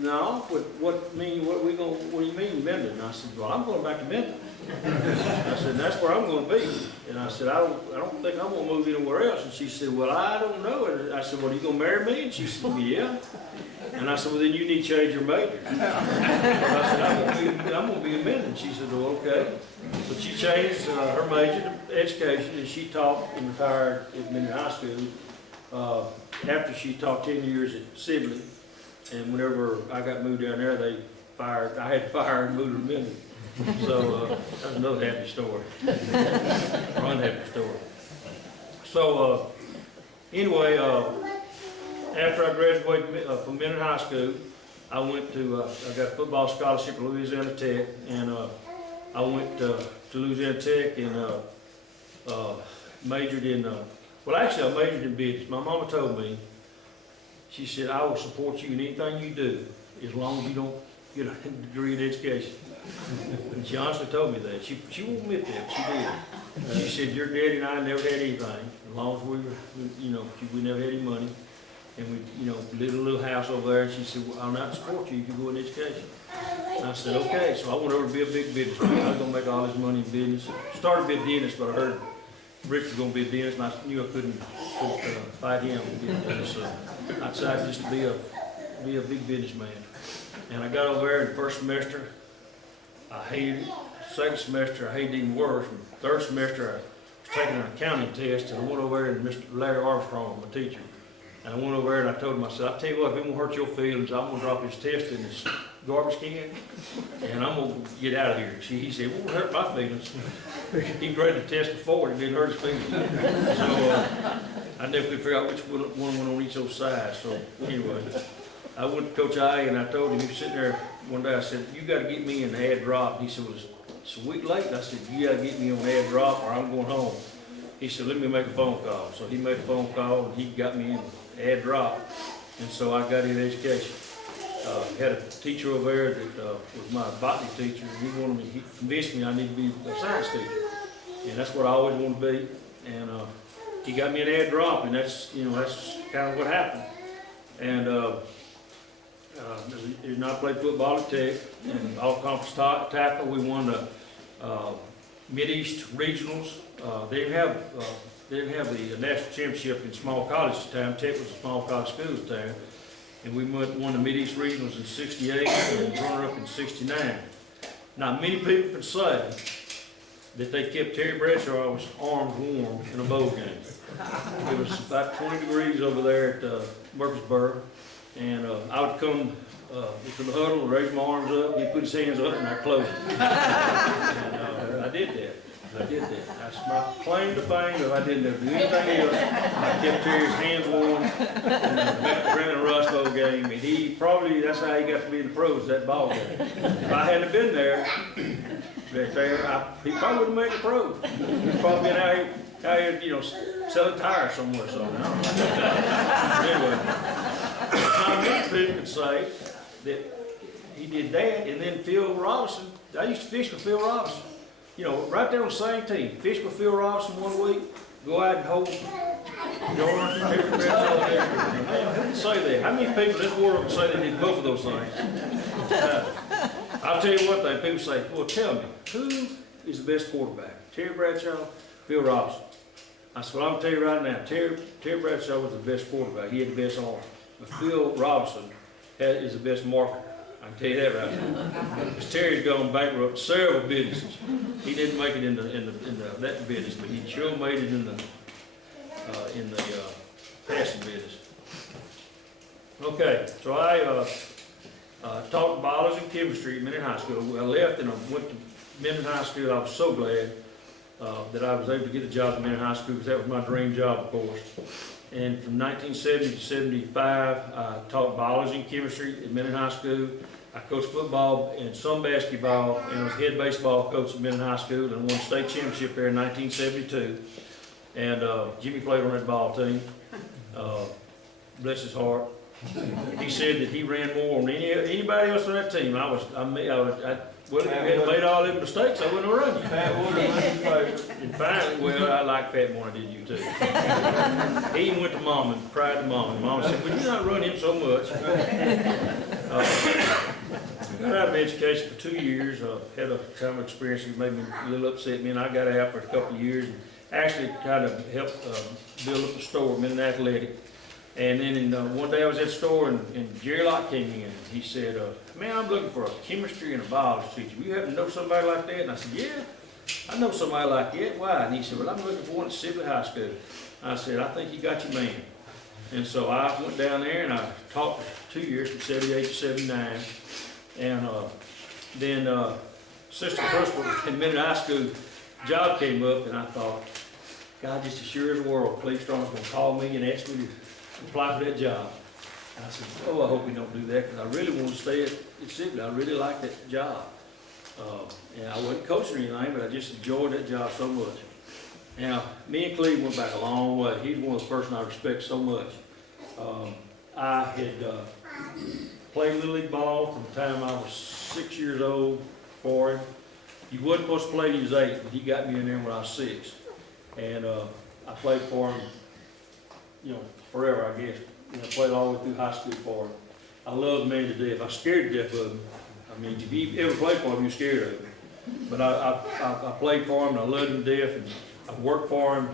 no, what do you mean Minden? And I said, well, I'm going back to Minden. I said, that's where I'm going to be. And I said, I don't think I'm going to move anywhere else. And she said, well, I don't know. And I said, well, are you going to marry me? And she said, yeah. And I said, well, then you need to change your major. And I said, I'm going to be in Minden. She said, well, okay. So she changed her major to education, and she taught and retired at Minden High School. After she taught 10 years at Sibley, and whenever I got moved down there, I had to fire her and move to Minden. So that's another happy story, or unhappy story. So Anyway, after I graduated from Minden High School, I went to, I got a football scholarship at Louisiana Tech, and I went to Louisiana Tech and majored in, well, actually, I majored in business. My mama told me, she said, I will support you in anything you do, as long as you don't get a degree in education. And she honestly told me that. She won't admit that, she did. She said, your daddy and I never had anything, as long as we were, we never had any money. And we, lived in a little house over there, and she said, well, I'll not support you if you go in education. And I said, okay, so I went over to be a big businessman. I was gonna make all this money in business. Started to be a dentist, but I heard Rich was gonna be a dentist, and I knew I couldn't fight him. So I decided just to be a big businessman. And I got over there in the first semester, I hated it. Second semester, I hated it even worse. And third semester, I was taking an accounting test, and I went over there, and Mr. Larry Armstrong, my teacher, and I went over there and I told him, I said, I'll tell you what, if it won't hurt your feelings, I'm gonna drop this test in this garbage can, and I'm gonna get out of here. He said, it won't hurt my feelings. He graded the test before, and it didn't hurt his feelings. So I never could figure out which one went on each of those sides. So anyway, I went to Coach I, and I told him, he was sitting there one day, I said, you gotta get me an ad drop. He said, well, it's a week late. And I said, you gotta get me on ad drop or I'm going home. He said, let me make a phone call. So he made a phone call, and he got me in ad drop, and so I got in education. Had a teacher over there that was my botany teacher, and he convinced me I need to be a science teacher, and that's what I always wanted to be. And he got me an ad drop, and that's kind of what happened. And I played football at Tech, and all conference tackle. We won the Mid-East regionals. They didn't have the national championship in small college at the time. Tech was a small college school at the time. And we won the Mid-East regionals in '68 and runner-up in '69. Now, many people can say that they kept Terry Bradshaw's arms warm in a bowl game. It was about 20 degrees over there at Murfreesboro. And I would come to the huddle, raise my arms up, he'd put his hands up, and I'd close them. And I did that. That's my claim to fame. If I didn't do anything else, I kept Terry's hands warm in the Brandon Russell game, and that's how he got to be in the pros, that ball game. If I hadn't been there, he probably wouldn't make the pros. He'd probably been out here, selling tires somewhere, so anyway, now many people could say that he did that, and then Phil Robinson, I used to fish with Phil Robinson. Right there on the same team. Fish with Phil Robinson one week, go out and hold Jordan, who can say that? How many people in this world can say they did both of those things? I'll tell you one thing, people say, well, tell me, who is the best quarterback? Terry Bradshaw, Phil Robinson. I said, well, I'm going to tell you right now, Terry Bradshaw was the best quarterback. He had the best arm. But Phil Robinson is the best marketer. I can tell you that right now. Because Terry's gone bankrupt several businesses. He didn't make it in that business, but he sure made it in the passing business. Okay, so I taught biology and chemistry at Minden High School. I left and I went to Minden High School. I was so glad that I was able to get a job at Minden High School, because that was my dream job, of course. And from 1970 to 75, I taught biology and chemistry at Minden High School. I coached football and some basketball, and I was head baseball coach at Minden High School, and won state championship there in 1972. And Jimmy played on that ball team. Bless his heart. He said that he ran more than anybody else on that team. Well, if you hadn't made all them mistakes, I wouldn't have run you. Pat Wood was your favorite. And finally, well, I like Pat more than I did you too. He even went to Mom and cried to Mom. And Mom said, would you not run him so much? I got out of education for 2 years. Had a kind of experience that made me a little upset. Me and I got out for a couple of years, and actually kind of helped build up a store, Minden Athletic. And then one day I was at the store, and Jerry Locke came in. He said, man, I'm looking for a chemistry and a biology teacher. You happen to know somebody like that? And I said, yeah, I know somebody like that. Why? And he said, well, I'm looking for one at Sibley High School. I said, I think you got your man. And so I went down there and I taught for 2 years, from 78 to 79. And then assistant principal in Minden High School job came up, and I thought, God, just as sure as the world, Cleve Strong's gonna call me and ask me to apply for that job. And I said, oh, I hope he don't do that, because I really want to stay at Sibley. I really like that job. And I wasn't coaching or anything, but I just enjoyed that job so much. Now, me and Cleve went back a long way. He's one of the person I respect so much. I had played Little League ball from the time I was 6 years old for him. He wasn't supposed to play till he was 8, but he got me in there when I was 6. And I played for him, forever, I guess. I played all the way through high school for him. I loved the man to death. I was scared to death of him. I mean, if you ever played for him, you're scared of him. But I played for him, and I loved him to death, and I worked for him,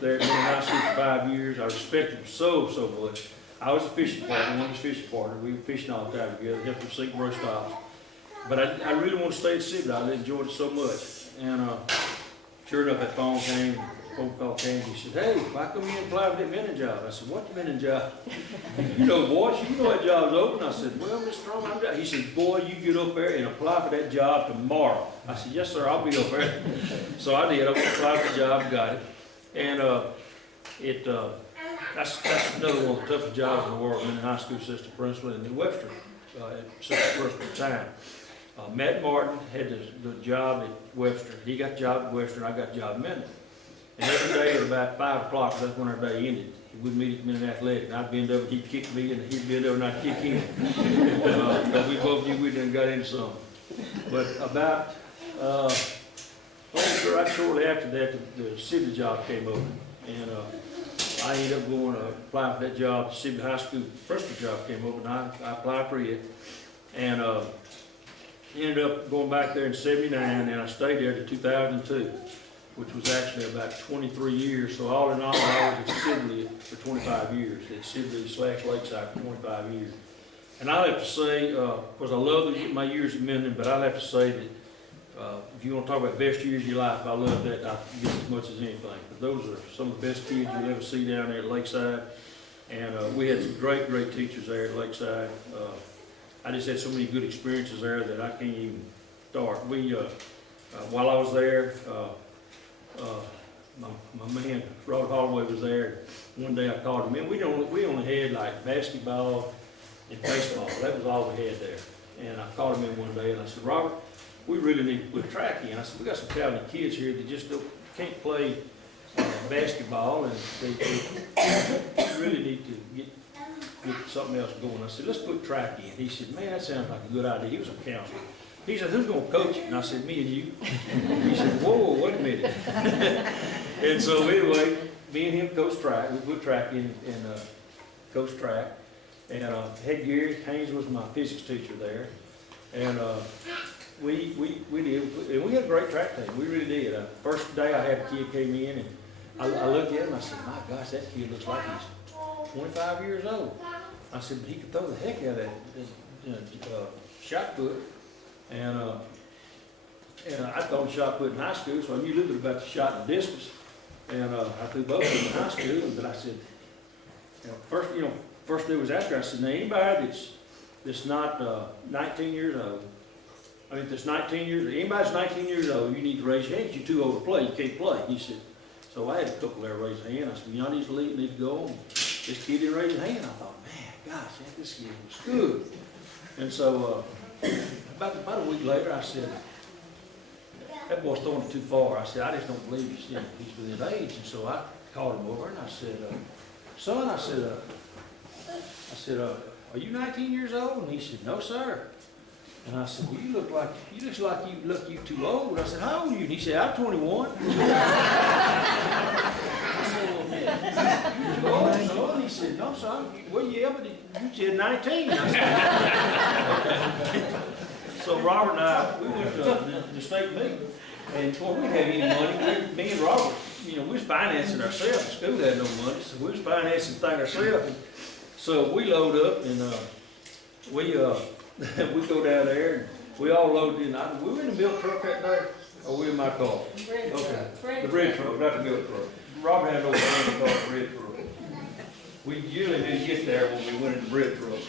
there at Minden High School for 5 years. I respected him so much. I was a fishing partner, one of his fishing partners. We were fishing all the time together, helped him sink brush stops. But I really want to stay at Sibley. I enjoyed it so much. And sure enough, that phone call came. He said, hey, why come you didn't apply for that Minden job? I said, what Minden job? Boy, you know that job's open. I said, well, Mr. Strong, he said, boy, you get up there and apply for that job tomorrow. I said, yes, sir, I'll be up there. So I did. I applied for the job, got it. And that's another one of the toughest jobs in the world, in the high school system, principal in Webster, assistant principal at the time. Matt Martin had the job at Webster. He got the job at Webster, and I got the job at Minden. And every day at about 5 o'clock, that's when our day ended. We'd meet at Minden Athletic, and I'd bend over, he'd kick me, and he'd bend over, and I'd kick him. Because we both knew we done got into something. But about, shortly after that, the Sibley job came open. And I ended up going to apply for that job. The Sibley High School principal job came open, and I applied for it. And ended up going back there in '79, and I stayed there to 2002, which was actually about 23 years. So all in all, I was at Sibley for 25 years, at Sibley/Lakeside for 25 years. And I have to say, because I love my years at Minden, but I have to say that if you want to talk about best years of your life, I love that just as much as anything. But those are some of the best kids you'll ever see down there at Lakeside. And we had some great teachers there at Lakeside. I just had so many good experiences there that I can't even start. While I was there, my man, Rod Holloway, was there. One day I called him in. We only had like basketball and baseball. That was all we had there. And I called him in one day and I said, Robert, we really need to put track in. I said, we got some talented kids here that just can't play basketball, and they really need to get something else going. I said, let's put track in. He said, man, that sounds like a good idea. He was a counselor. He said, who's going to coach it? And I said, me and you. He said, whoa, wait a minute. And so anyway, me and him coached track. We put track in and coached track. And head Gary Haynes was my physics teacher there. And we did, and we had a great track team. We really did. First day I had a kid came in, and I looked at him and I said, my gosh, that kid looks like he's 25 years old. I said, but he could throw the heck out of that shot put. And I thought shot put in high school, so I knew a little bit about the shot and distance. And I threw both of them in high school. But I said, first day was after, I said, now anybody that's not 19 years old, that's 19 years old, anybody's 19 years old, you need to raise your hand, 'cause you're too old to play, you can't play. He said, so I had a couple there raise their hand. I said, y'all need to leave, need to go on. This kid didn't raise his hand. I thought, man, gosh, this kid was good. And so about a week later, I said, that boy's throwing it too far. I said, I just don't believe he's within age. And so I called him over and I said, son, I said, are you 19 years old? And he said, no, sir. And I said, well, you look like you too old. I said, how old are you? And he said, I'm 21. I said, well, man, you too old, son. He said, no, son. Well, yeah, but you said 19. I said, okay. So Robert and I, we went to the state meeting. And before we didn't have any money, me and Robert, we was financing ourselves. The school had no money, so we was financing things ourselves. And so we load up and we go down there and we all loaded in. We were in the milk truck that day, or we in my car? Okay, the bread truck, not the milk truck. Robert had no money to call the bread truck. We usually didn't get there when we went in the bread truck.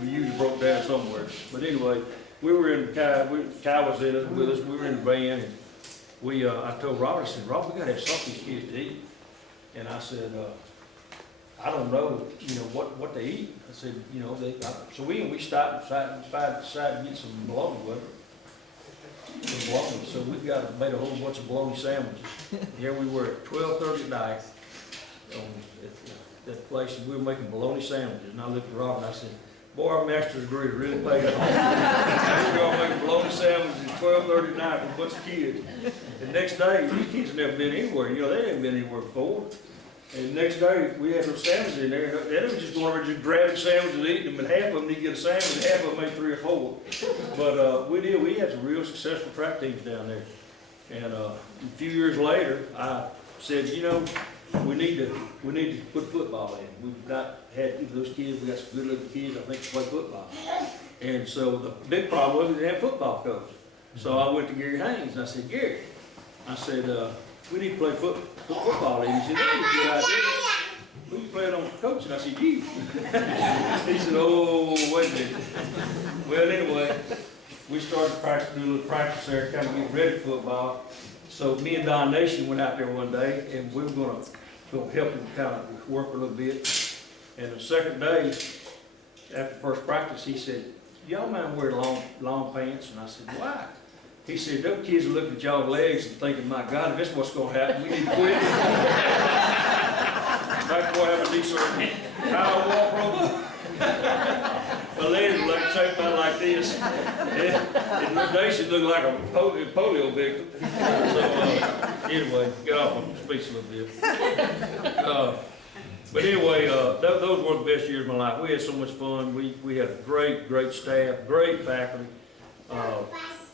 We usually broke down somewhere. But anyway, we were in Kai was in it with us. We were in the van, and I told Robert, I said, Robert, we gotta have something these kids to eat. And I said, I don't know, you know, what they eat. I said, you know, so we stopped and decided to get some bologna with it. Some bologna. So we made a whole bunch of bologna sandwiches. Here we were at 12:30 at night at that place, and we were making bologna sandwiches. And I looked at Rob and I said, boy, our master's degree really paid off. We were making bologna sandwiches at 12:30 at night with a bunch of kids. The next day, these kids had never been anywhere. You know, they hadn't been anywhere before. And the next day, we had those sandwiches in there, and they was just going over and just grabbing sandwiches and eating them, and half of them didn't get a sandwich, and half of them made 3 or 4. But we had some real successful track teams down there. And a few years later, I said, you know, we need to put football in. We've not had those kids, we got some good looking kids, I think, to play football. And so the big problem was we didn't have a football coach. So I went to Gary Haynes, and I said, Gary, we need to play football. And he said, that's a good idea. Who you playing on coach? And I said, you. He said, oh, wait a minute. Well, anyway, we started doing a little practice there, kind of getting ready for football. So me and Don Nation went out there one day, and we were going to help him kind of work a little bit. And the second day, after first practice, he said, y'all mind wearing long pants? And I said, why? He said, those kids are looking at y'all's legs and thinking, my God, if this is what's going to happen, we need to quit. Right before I have a knee surgery. How I walk over. My legs were shaped out like this. And Nation looked like a polio victim. So, anyway, get off on the speech a little bit. But anyway, those were the best years of my life. We had so much fun. We had a great staff, great faculty.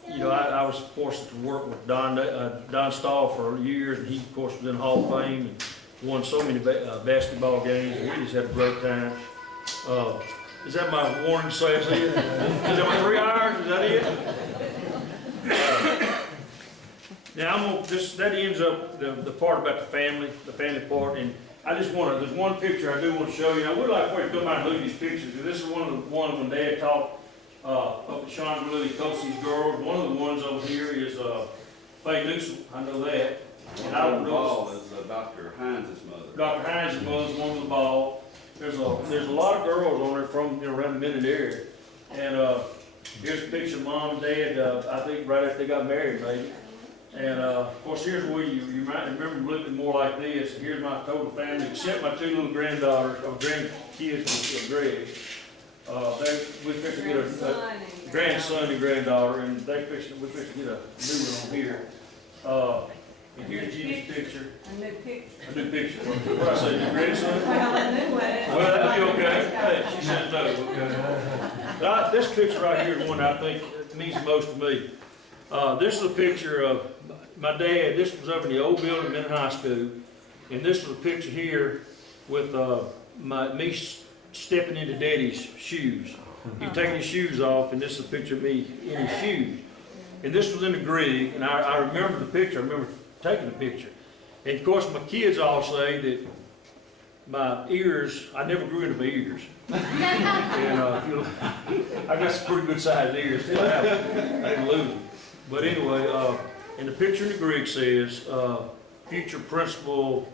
You know, I was fortunate to work with Don Stahl for years, and he, of course, was in Hall of Fame and won so many basketball games, and we just had a great time. Is that my warning to say? Is that my 3 hours? Is that it? Now, that ends up the part about the family part, and I just there's one picture I do want to show you. I would like for you to come out and look at these pictures, because this is one of the ones when Dad taught up at Shongaloo, he coached these girls. One of the ones over here is Faye Musuem, I know that. And I don't know. Is Dr. Hines' mother. Dr. Hines' mother's one with the ball. There's a lot of girls on there from around the Minden area. And here's a picture of Mom and Dad, I think right after they got married, maybe. And of course, here's where you might remember looking more like this. Here's my total family, except my 2 little granddaughters, or grandkids with Greg. We fixed to get a grandson and granddaughter, and we fixed to get a new one on here. And here's Gina's picture. A new picture. A new picture. What I say, new grandson? Well, a new one. Well, that'll be okay. Hey, she said no. Okay. This picture right here is one I think means the most to me. This is a picture of my dad. This was over in the old building, Minden High School, and this was a picture here with me stepping into Daddy's shoes. He's taking his shoes off, and this is a picture of me in his shoes. And this was in the Grig, and I remember the picture. I remember taking the picture. And of course, my kids all say that my ears, I never grew into my ears. And I got some pretty good sized ears. Still have them. I didn't lose them. But anyway, and the picture in the Grig says, future principal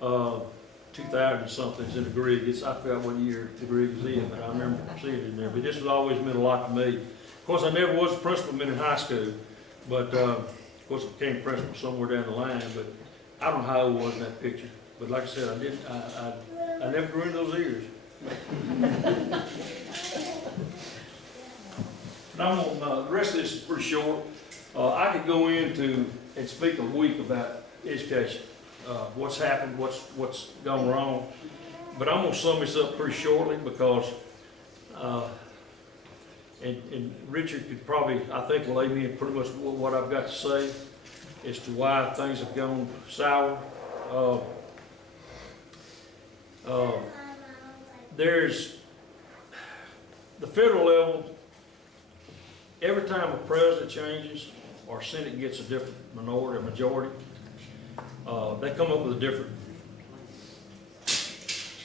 2000 something is in the Grig. I forgot what year the Grig was in, but I remember seeing it in there. But this has always meant a lot to me. Of course, I never was a principal in Minden High School, but of course I became principal somewhere down the line. But I don't know how old I was in that picture. But like I said, I never grew into those ears. Now, the rest of this is pretty short. I could go into and speak a week about education, what's happened, what's gone wrong. But I'm going to sum this up pretty shortly because, and Richard could probably, I think, relay me in pretty much what I've got to say as to why things have gone sour. There's the federal level. Every time a president changes or Senate gets a different minority or majority, they come up with a different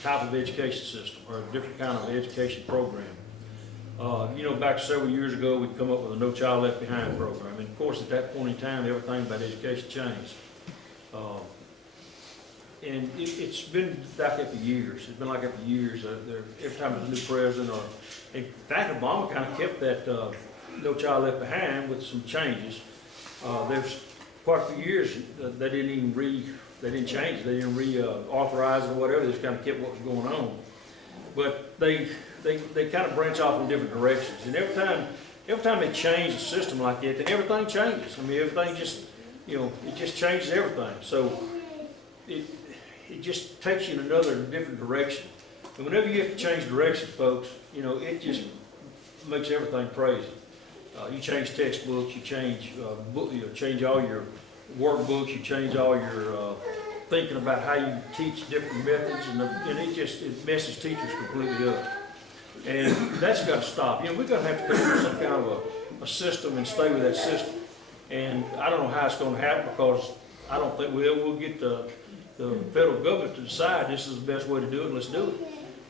type of education system or a different kind of education program. You know, back several years ago, we'd come up with a No Child Left Behind program. And of course, at that point in time, everything about education changed. and it's been like that for years. It's been like that for years. Every time there's a new president, or in fact, Obama kind of kept that No Child Left Behind with some changes. There's quite a few years they didn't change it. They didn't reauthorize it or whatever. They just kind of kept what was going on. But they kind of branch off in different directions. And every time they change the system like that, then everything changes. I mean, everything just, it just changes everything. So it just takes you in another different direction. And whenever you have to change direction, folks, it just makes everything crazy. You change textbooks, you change change all your workbooks, you change all your thinking about how you teach different methods, and it messes teachers completely up. And that's got to stop. We're going to have to come up with some kind of a system and stay with that system. And I don't know how it's going to happen, because I don't think we'll get the federal government to decide this is the best way to do it, and let's do it.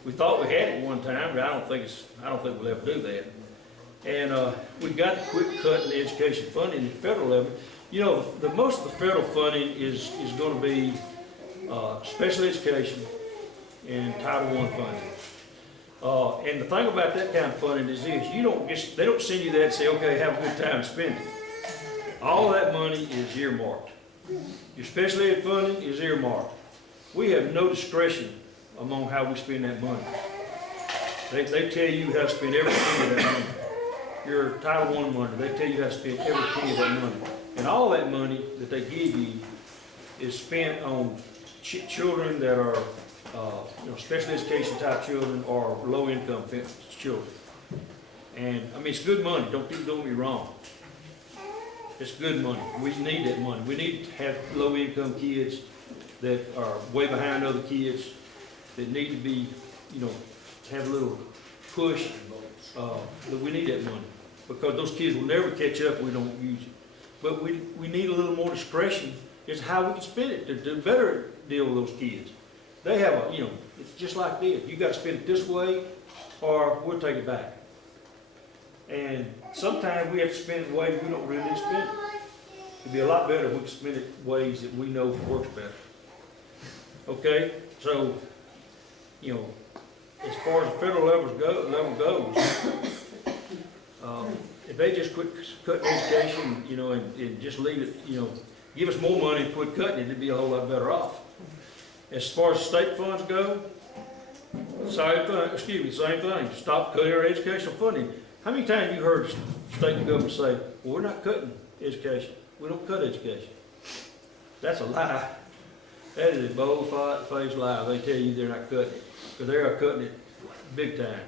We thought we had it one time, but I don't think we'll ever do that. And we've got to quit cutting the education funding at the federal level. The most of the federal funding is going to be special education and Title I funding. And the thing about that kind of funding is this: they don't send you that and say, okay, have a good time spending. All that money is earmarked. Your special ed funding is earmarked. We have no discretion among how we spend that money. They tell you how to spend every penny of that money. Your Title I money, they tell you how to spend every penny of that money. And all that money that they give you is spent on children that are, special education type children or low income children. And I mean, it's good money. Don't get me wrong. It's good money. We need that money. We need to have low income kids that are way behind other kids that need to be, have a little push. But we need that money, because those kids will never catch up if we don't use it. But we need a little more discretion as to how we can spend it to better deal with those kids. They have it's just like this. You got to spend it this way, or we'll take it back. And sometimes we have to spend it ways we don't really need to spend it. It'd be a lot better if we could spend it ways that we know works better. Okay, so as far as the federal level goes, if they just quit cutting education, and just leave it, give us more money and quit cutting it, it'd be a whole lot better off. As far as state funds go, same thing. Stop cutting our educational funding. How many times have you heard the state government say, well, we're not cutting education. We don't cut education. That's a lie. That is a bold-faced lie. They tell you they're not cutting it, because they are cutting it big time.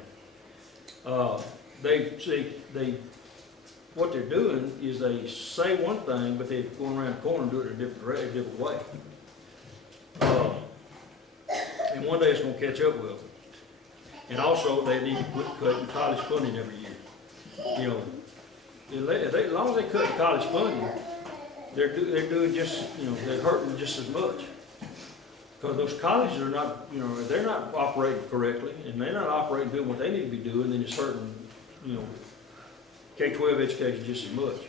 What they're doing is they say one thing, but they're going around the corner and doing it in a different way. And one day it's going to catch up with them. And also, they need to quit cutting college funding every year. As long as they cut college funding, they're doing just, they're hurting just as much. Because those colleges are not, they're not operating correctly, and they're not operating doing what they need to be doing, then it's hurting, K-12 education just as much.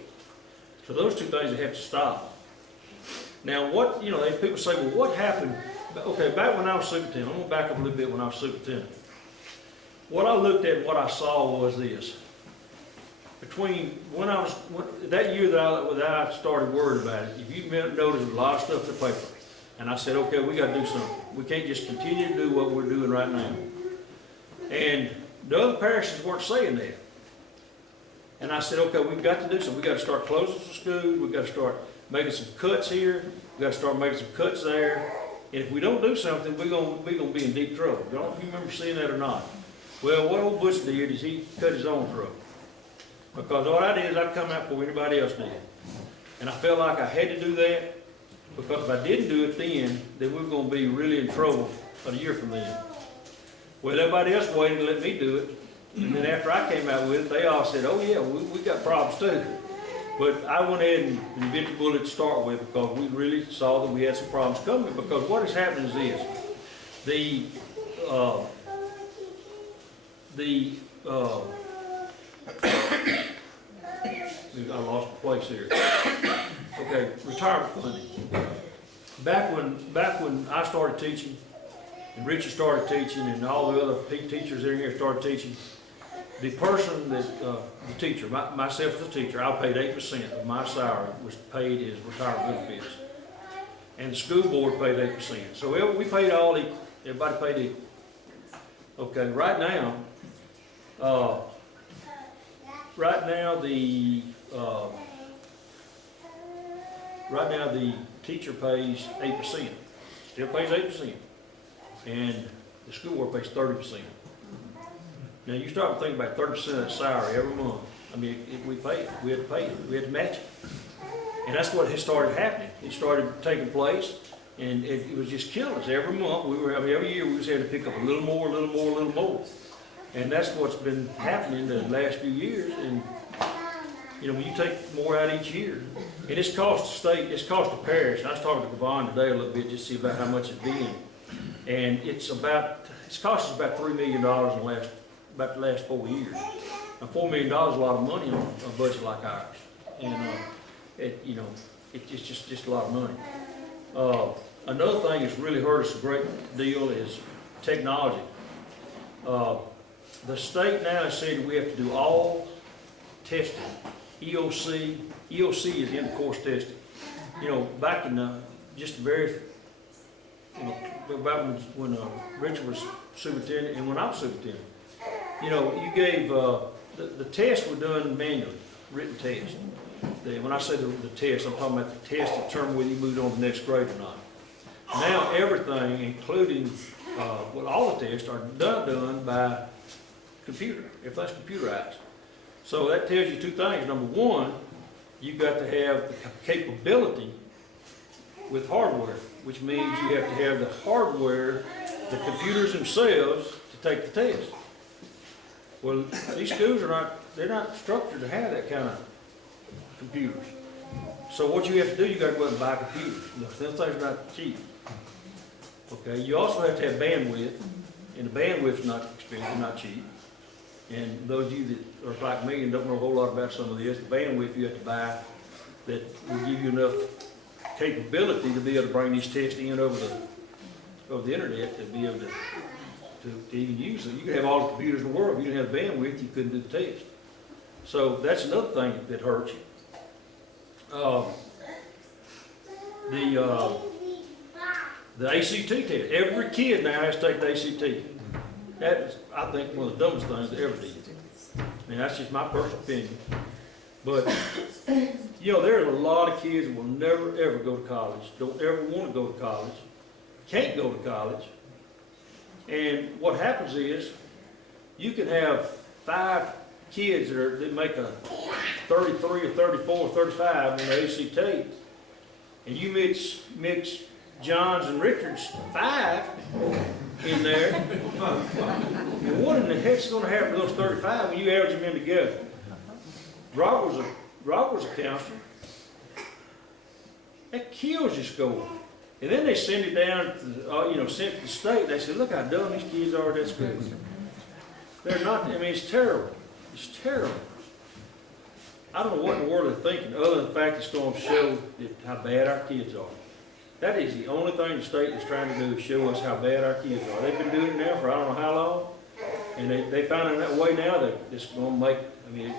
So those two things have to stop. Now, people say, well, what happened? Okay, back when I was superintendent, I'm going to back up a little bit when I was superintendent. What I looked at and what I saw was this. Between that year that I started worrying about it, if you noticed a lot of stuff in the paper, and I said, okay, we got to do something. We can't just continue to do what we're doing right now. And the other parishes weren't saying that. And I said, okay, we've got to do something. We've got to start closing some schools. We've got to start making some cuts here. We've got to start making some cuts there. And if we don't do something, we're going to be in deep trouble. I don't know if you remember seeing that or not. Well, what old Butch did is he cut his own throat. Because what I did is I'd come out before anybody else did. And I felt like I had to do that, because if I didn't do it then we were going to be really in trouble a year from then. Well, everybody else waited to let me do it. And then after I came out with it, they all said, oh yeah, we got problems too. But I went ahead and bit the bullet to start with, because we really saw that we had some problems coming. Because what is happening is this. I lost the place here. Okay, retirement funding. back when I started teaching, and Richard started teaching, and all the other teachers in here started teaching, the person that, the teacher, myself as a teacher, I paid 8% of my salary was paid as retirement benefits. And the school board paid 8%. So we paid all equal, everybody paid equal. Okay, right now the teacher pays 8%, still pays 8%, and the school board pays 30%. Now you start thinking about 30% of that salary every month. I mean, we pay it, we had to pay it, we had to match it. And that's what has started happening. It started taking place, and it was just killing us. Every month, every year we just had to pick up a little more, a little more, a little more. And that's what's been happening the last few years. And you know, when you take more out each year, and it's cost the state, it's cost the parish. And I was talking to Kevon today a little bit just to see about how much it's been. And it's cost us about $3 million in the last 4 years. Now, $4 million is a lot of money on a budget like ours. And it's just a lot of money. Another thing that's really hurt us a great deal is technology. The state now has said we have to do all testing. EOC is end-of-course testing. You know, back in about when Richard was superintendent and when I was superintendent, you know, you gave, the tests were done manually, written tests. When I say the test, I'm talking about the test to determine whether you moved on to the next grade or not. Now everything, including, all the tests are done by computer. Everything's computerized. So that tells you two things. Number one, you've got to have the capability with hardware, which means you have to have the hardware, the computers themselves, to take the test. Well, these schools they're not structured to have that kind of computers. So what you have to do, you got to go out and buy computers. Those things are not cheap. Okay, you also have to have bandwidth, and the bandwidth is not expensive, not cheap. And those of you that are like me and don't know a whole lot about some of this, the bandwidth you have to buy that will give you enough capability to be able to bring these tests in over the internet to be able to even use them. You could have all the computers in the world. If you didn't have the bandwidth, you couldn't do the test. So that's another thing that hurts you. The ACT test. Every kid now has to take the ACT. That is, I think, one of the dumbest things they ever did. I mean, that's just my personal opinion. But, you know, there are a lot of kids that will never, ever go to college, don't ever want to go to college, can't go to college. And what happens is, you can have 5 kids that make a 33 or 34 or 35 in the ACT, and you mix John's and Richard's 5 in there, and what in the heck's going to happen to those 35 when you average them in together? Rob was a counselor. That kills your score. And then they send it down to sent to the state. They say, look how dumb these kids are at that school. They're not, I mean, it's terrible. It's terrible. I don't know what in the world they're thinking, other than the fact it's going to show how bad our kids are. That is the only thing the state is trying to do, is show us how bad our kids are. They've been doing it now for I don't know how long, and they found in that way now that it's going to make, I mean,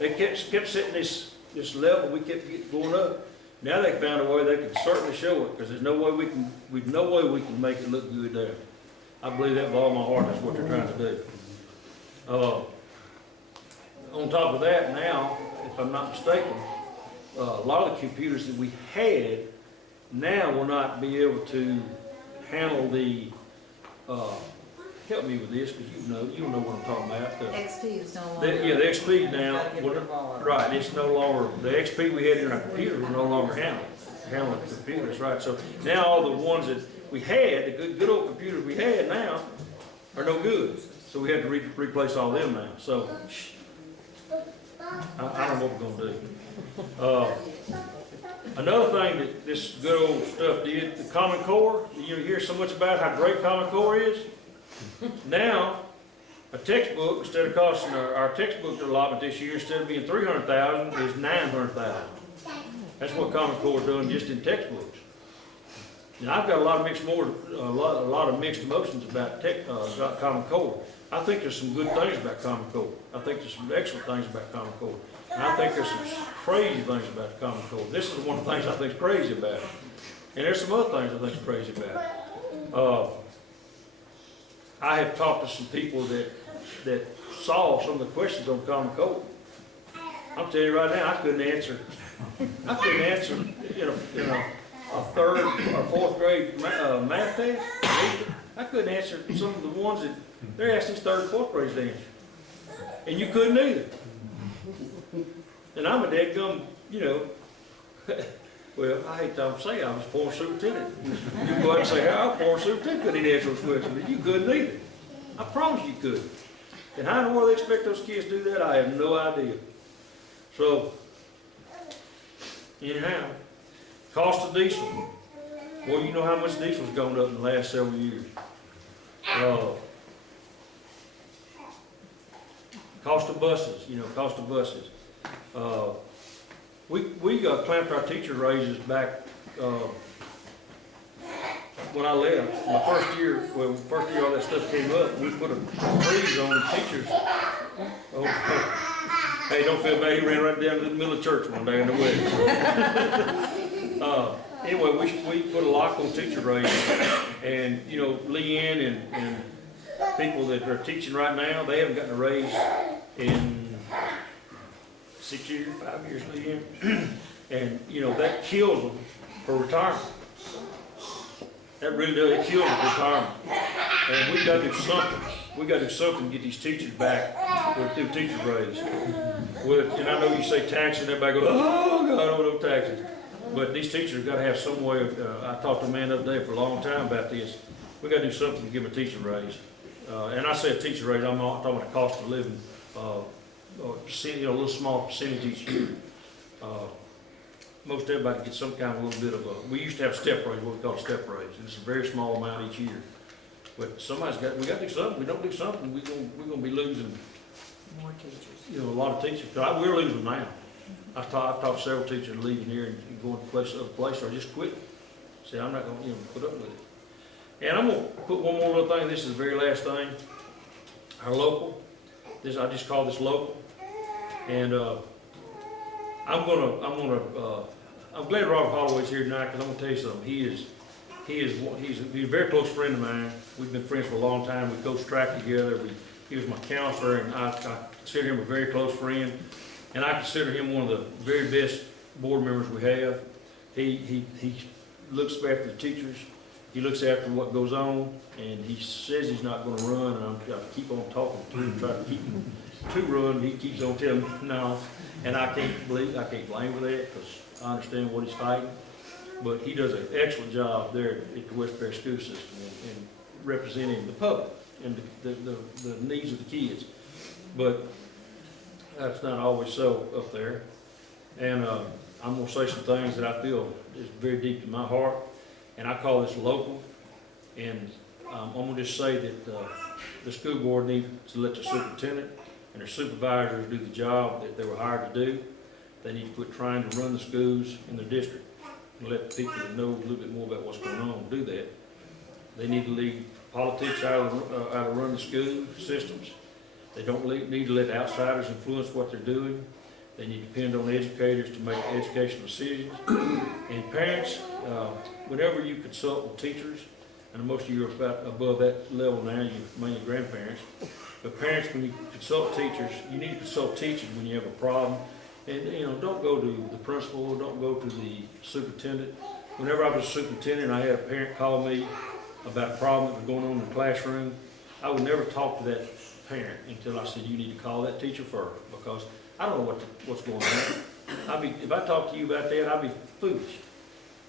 they kept setting this level, we kept going up. Now they found a way they can certainly show it, because there's no way we can make it look good there. I believe that with all my heart, that's what they're trying to do. On top of that, now, if I'm not mistaken, a lot of the computers that we had now will not be able to handle the, help me with this, because you know what I'm talking about. XP is no longer. The XP now, right, it's no longer, the XP we had in our computer will no longer handle the computers, right? So now all the ones that we had, the good old computers we had now, are no good. So we have to replace all them now. So I don't know what we're going to do. Another thing that this good old stuff did, the Common Core, you hear so much about how great Common Core is. Now, a textbook, instead of costing our textbook allotment this year, instead of being $300,000, is $900,000. That's what Common Core is doing just in textbooks. And I've got a lot of mixed emotions about Common Core. I think there's some good things about Common Core. I think there's some excellent things about Common Core. And I think there's some crazy things about the Common Core. This is one of the things I think is crazy about it. And there's some other things I think is crazy about it. I have talked to some people that solve some of the questions on Common Core. I'm telling you right now, I couldn't answer in a third or fourth grade math test. I couldn't answer some of the ones that they're asking third and fourth grades to answer. And you couldn't either. And I'm a dadgum, well, I hate to say I was former superintendent. You go out and say, I was former superintendent, couldn't answer those questions, but you couldn't either. I promise you could. And how in the world they expect those kids to do that, I have no idea. So, anyhow, cost of diesel. Well, you know how much diesel's gone up in the last several years. Cost of buses, cost of buses. We clamped our teacher raises back when I left. My first year all that stuff came up, we put a freeze on teachers. Hey, don't feel bad, he ran right down to the middle of church one day in the wedding. Anyway, we put a lock on teacher raises, and Leanne and people that are teaching right now, they haven't gotten a raise in 6 years, 5 years, Leanne. And that kills them for retirement. That really does, it kills them for retirement. And we got to do something. We got to do something to get these teachers back with their teacher raise. And I know you say taxes, and everybody goes, oh God, I don't know taxes. But these teachers have got to have some way of, I talked to a man the other day for a long time about this. We got to do something to give them a teacher raise. And I say a teacher raise, I'm not talking about the cost of living, a little small percentage each year. Most everybody gets some kind of little bit of we used to have step raise, what we call a step raise, and it's a very small amount each year. But we got to do something. We don't do something, we're gonna be losing More teachers. a lot of teachers. We're losing now. I've talked to several teachers leaving here and going to other place or just quit. Say, I'm not gonna put up with it. And I'm gonna put one more little thing. This is the very last thing. Our local. I just call this local. And I'm glad Robert Holloway's here tonight because I'm gonna tell you something. He's a very close friend of mine. We've been friends for a long time. We coached track together. He was my counselor, and I consider him a very close friend. And I consider him one of the very best board members we have. He looks after the teachers. He looks after what goes on, and he says he's not going to run. And I'm going to keep on talking to him, try to keep him to run. He keeps on telling me no, and I can't blame him for that because I understand what he's fighting. But he does an excellent job there at the Webster Parish School system and representing the public and the needs of the kids. But that's not always so up there. And I'm going to say some things that I feel is very deep in my heart. And I call this local. And I'm going to just say that the school board needs to let the superintendent and their supervisors do the job that they were hired to do. They need to quit trying to run the schools in their district and let the people that know a little bit more about what's going on do that. They need to leave politics out of run the school systems. They don't need to let outsiders influence what they're doing. They need to depend on educators to make educational decisions. And parents, whenever you consult with teachers, and most of you are about above that level now, you're mainly grandparents, but parents, when you consult teachers, you need to consult teachers when you have a problem. And don't go to the principal, don't go to the superintendent. Whenever I was a superintendent, I had a parent call me about a problem that was going on in the classroom. I would never talk to that parent until I said, you need to call that teacher first, because I don't know what's going on. If I talk to you about that, I'd be foolish.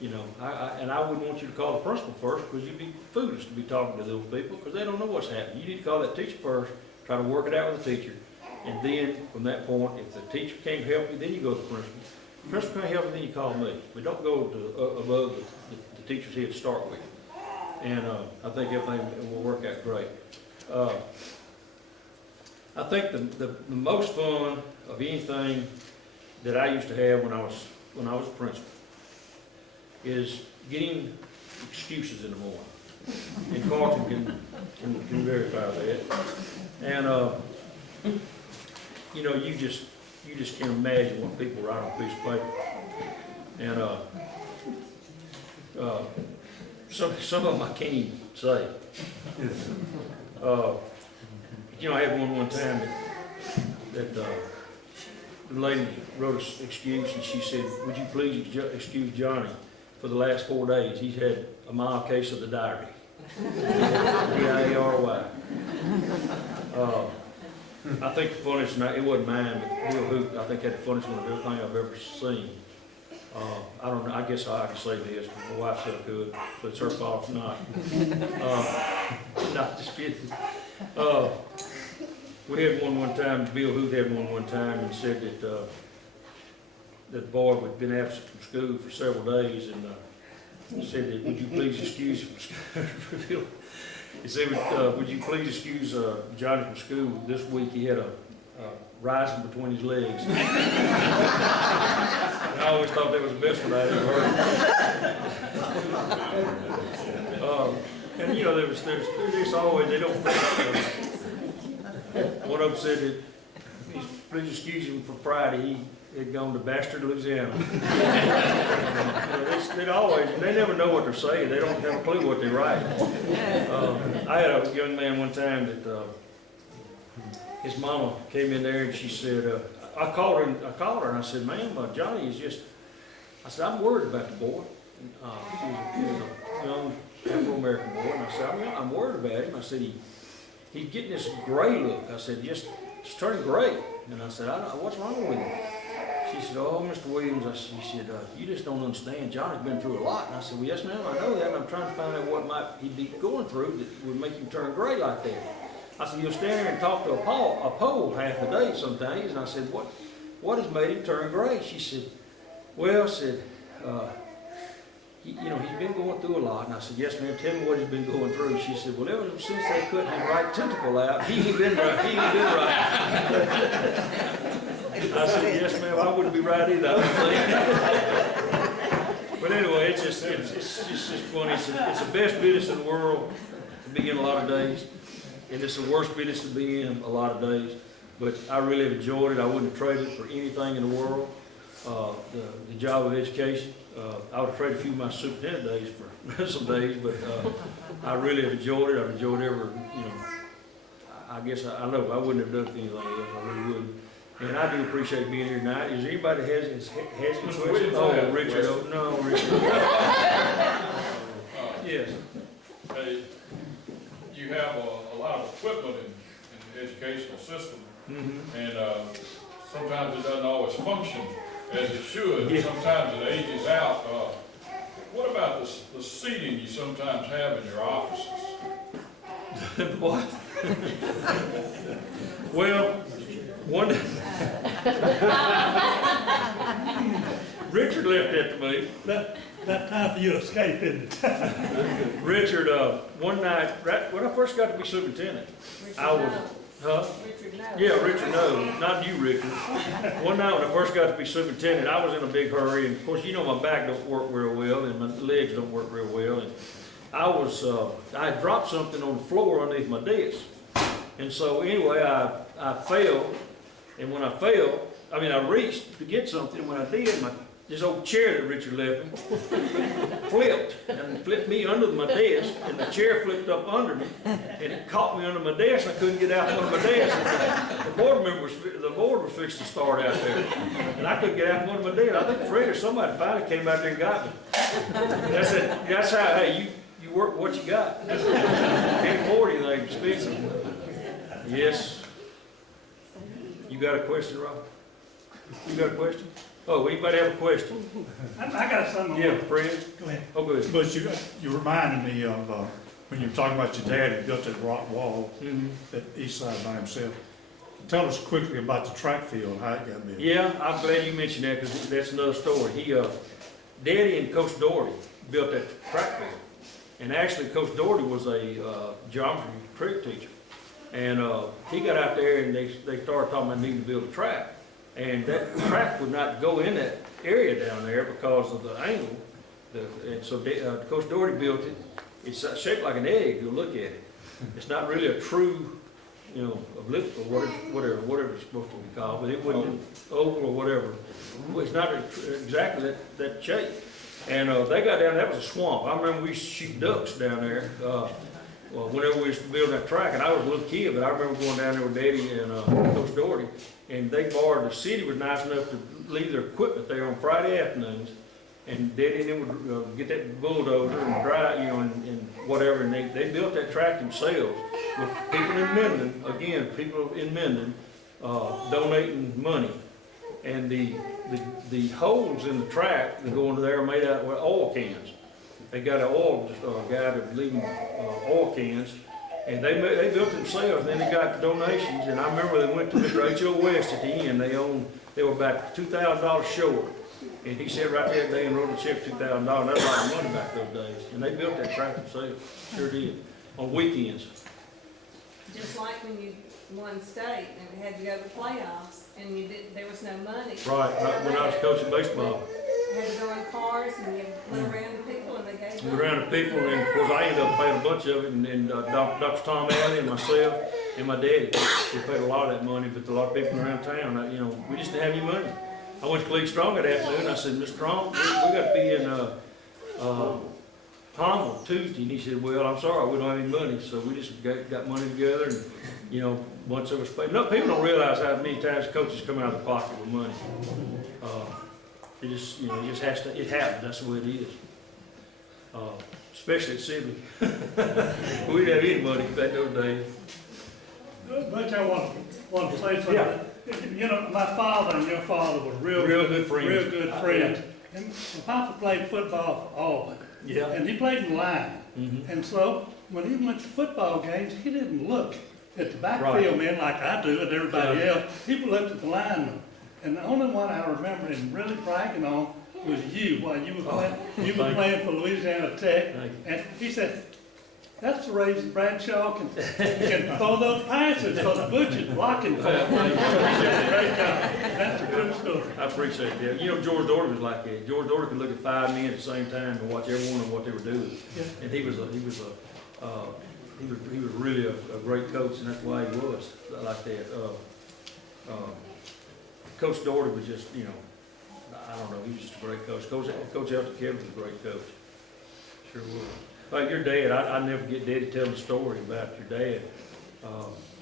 And I wouldn't want you to call the principal first, because you'd be foolish to be talking to those people, because they don't know what's happening. You need to call that teacher first, try to work it out with the teacher, and then from that point, if the teacher can't help you, then you go to the principal. If the principal can't help you, then you call me. But don't go to above the teacher's head to start with. And I think everything will work out great. I think the most fun of anything that I used to have when I was a principal is getting excuses in the morning. And Carlton can verify that. And, you know, you just can't imagine what people write on a piece of paper. And, some of them I can't even say. You know, I had one time that the lady wrote an excuse, and she said, "Would you please excuse Johnny for the last 4 days? He's had a mild case of the diary." D-I-A-R-Y. I think the funniest, it wasn't mine, but Bill Hoop, I think had the funniest one of everything I've ever seen. I don't know, I guess I can say this, but my wife said I could, but it's her fault if not. Not just kidding. We had one time, Bill Hoop had one time and said that, that the boy had been absent from school for several days, and said that, "Would you please excuse him from school?" He said, "Would you please excuse Johnny from school? This week he had a rising between his legs." And I always thought that was the best one I ever heard. And you know, there's always, they don't think, one of them said that, "Please excuse him for Friday, he had gone to Bastard, Louisiana." You know, they never know what they're saying. They don't have a clue what they write. I had a young man one time that his mama came in there and she said, I called her and I said, "Ma'am, Johnny is just," I said, "I'm worried about the boy." He was a young Afro-American boy, and I said, "I'm worried about him." I said, he's getting this gray look. I said, just turning gray. And I said, "What's wrong with him?" She said, "Oh, Mr. Williams," she said, "You just don't understand. Johnny's been through a lot." And I said, "Well, yes, ma'am, I know that, and I'm trying to find out what might he be going through that would make him turn gray like that." I said, "You'll stand there and talk to a pole half the day some days." And I said, what has made him turn gray?" She said, "Well," I said, you know, he's been going through a lot." And I said, "Yes, ma'am, tell me what he's been going through." She said, "Well, ever since they cut his right tentacle out, he ain't been right. He ain't been right." I said, "Yes, ma'am, I wouldn't be right either." But anyway, it's just funny. It's the best business in the world to be in a lot of days, and it's the worst business to be in a lot of days. But I really have enjoyed it. I wouldn't trade it for anything in the world. The job of education. I would have traded a few of my superintendent days for some days, but I really have enjoyed it. I've enjoyed every, you know, I guess I know I wouldn't have done anything else. I really wouldn't. And I do appreciate being here tonight. Is there anybody that has any questions? Oh, Richard. Oh, no, Richard. Yes. You have a lot of equipment in the educational system, and sometimes it doesn't always function as it should. Yeah. Sometimes it ages out. What about the seating you sometimes have in your offices? What? Well, one Richard left that to me. That time for you to escape, isn't it? Richard, one night, right when I first got to be superintendent, I was, Richard knows. Yeah, Richard knows, not you, Richard. One night when I first got to be superintendent, I was in a big hurry, and of course, you know my back don't work real well, and my legs don't work real well, and I had dropped something on the floor underneath my desk, and so anyway, I fell, and when I fell, I reached to get something, and when I did, this old chair that Richard left me flipped, and flipped me under my desk, and the chair flipped up under me, and it caught me under my desk, and I couldn't get out from under my desk. The board was fixed to start out there, and I couldn't get out from under my desk. I think Fred or somebody finally came out there and got me. That's how, hey, you work what you got. Can't afford anything expensive. Yes. You got a question, Rob? You got a question? Oh, anybody have a question? I got something. Yeah, Fred? Go ahead. Oh, good. But you reminded me of when you were talking about your dad who built that rock wall at east side by himself. Tell us quickly about the track field, how it got built. Yeah, I'm glad you mentioned that because that's another story. Daddy and Coach Doherty built that track field. And actually, Coach Doherty was a geometry trick teacher. And he got out there and they started talking about needing to build a track. And that track would not go in that area down there because of the angle. And so Coach Doherty built it. It's shaped like an egg, you'll look at it. It's not really a true, you know, oblique or whatever it's supposed to be called, but it wasn't oval or whatever. It's not exactly that shape. And they got down, that was a swamp. I remember we used to shoot ducks down there. Well, whenever we used to build that track, and I was a little kid, but I remember going down there with Daddy and Coach Doherty, and they borrowed, the city was nice enough to leave their equipment there on Friday afternoons, and Daddy and them would get that bulldozer and drive, you know, and whatever, and they built that track themselves with people in Minden, again, people in Minden, donating money. And the holes in the track that go under there are made out with oil cans. They got an oil guy that leaving oil cans, and they built themselves. And then they got donations, and I remember they went to Mr. H.O. West at the end. They were about $2,000 short, and he said right there they wrote a check for $2,000. That was a lot of money back those days, and they built that track themselves. Sure did on weekends. Just like when you won state and had to go to playoffs and there was no money. Right, when I was coaching baseball. Had to go in cars and you went around to people and they gave money. Around the people, and of course I ended up paying a bunch of it, and Dr. Tom Alley and myself and my daddy, we paid a lot of that money, but a lot of people around town, you know, we just didn't have any money. I went to Cleve Strong that afternoon, I said, Mr. Strong, we got to be in Palmer Tuesday, and he said, well, I'm sorry, we don't have any money, so we just got money together, and, you know, a bunch of us paid. No, people don't realize how many times coaches come out of the pocket with money. It just, you know, it just has to, it happens, that's the way it is. Especially at Sibley. We didn't have any money back those days. But I want to say something. Yeah. You know, my father and your father were real good friends. Real good friends. And Papa played football for Auburn. Yeah. And he played in line. Mm-hmm. And so when he went to football games, he didn't look at the backfield men like I do and everybody else. He looked at the linemen. And the only one I remember him really bragging on was you while you were playing. You were playing for Louisiana Tech. And he said, that's the reason Bradshaw can throw those passes because Butch is blocking for him. He did a great job. That's a good story. I appreciate that. You know, George Doherty was like that. George Doherty could look at 5 men at the same time and watch every one of what they were doing. Yeah. And he was really a great coach, and that's why he was like that. Coach Doherty was just, you know, I don't know, he was just a great coach. Coach Elton Kevin was a great coach. Sure was. Like your dad, I never get Daddy telling the story about your dad.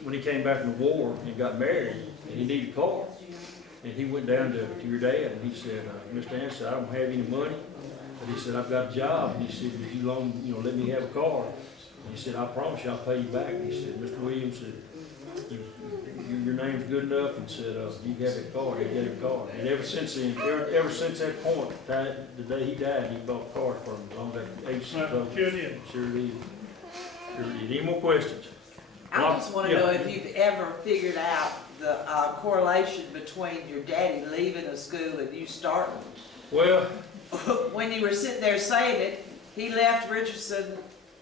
When he came back from the war and got married, and he needed a car. And he went down to your dad and he said, Mr. Anderson, I don't have any money. But he said, I've got a job. And he said, would you let me have a car? And he said, I promise you I'll pay you back. And he said, Mr. Williams said, your name's good enough, and said, you have a car, he gave him a car. And ever since then, ever since that point, the day he died, he bought cars for him on that age. Sure did. Sure did. Sure did. Any more questions? I just want to know if you've ever figured out the correlation between your daddy leaving a school and you starting. Well, when you were sitting there saying it, he left Richardson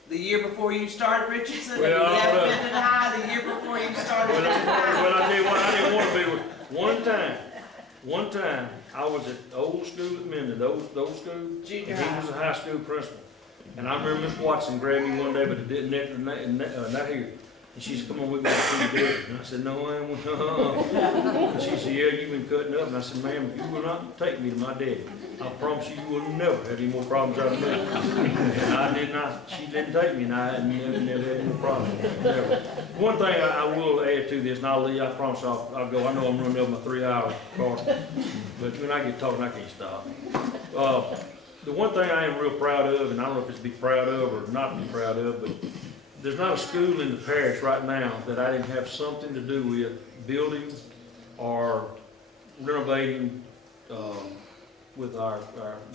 the year before you started Richardson, and he left Minden High the year before you started Minden High. Well, I tell you what, I didn't want to be with. One time, I was at the old school at Minden, those schools, and he was a high school principal. And I remember Miss Watson grabbed me one day, but it didn't, not here. And she said, come on, we got to see you. And I said, no, I ain't. And she said, yeah, you've been cutting up. And I said, ma'am, if you will not take me to my daddy, I promise you will never have any more problems out of me. And I did not, she didn't take me, and I never had any problems. Never. One thing I will add to this, and I'll leave, I promise I'll go. I know I'm running over my 3-hour car, but when I get talking, I can't stop. The one thing I am real proud of, and I don't know if it's to be proud of or not to be proud of, but there's not a school in the parish right now that I didn't have something to do with building or renovating with our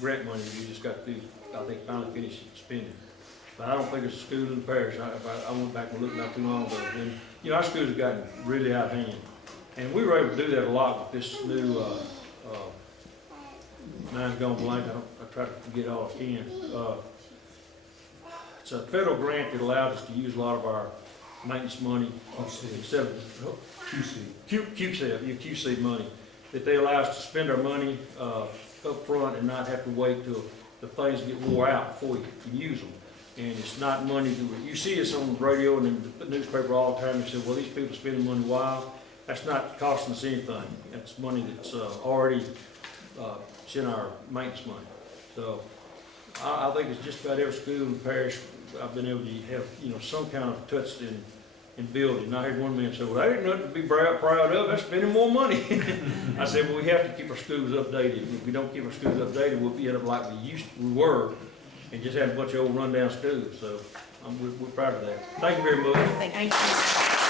grant money. We just got to, I think, finally finish spending. But I don't think it's a school in the parish. I went back and looked not too long ago. And, you know, our schools have gotten really out of hand. And we were able to do that a lot with this new, mine's gone blank. I try to forget all I can. It's a federal grant that allows us to use a lot of our maintenance money instead of QC money, that they allow us to spend our money up front and not have to wait till the things get wore out before you can use them. And it's not money you see this on the radio and in the newspaper all the time, they say, well, these people spending money wild. That's not costing us anything. That's money that's already, it's in our maintenance money. So I think it's just about every school in the parish, I've been able to have, you know, some kind of touch in building. And I heard one man say, well, that ain't nothing to be proud of, that's spending more money. I said, well, we have to keep our schools updated. If we don't keep our schools updated, we'll be up like we were, and just have a bunch of old rundown schools. So we're proud of that. Thank you very much. Thank you.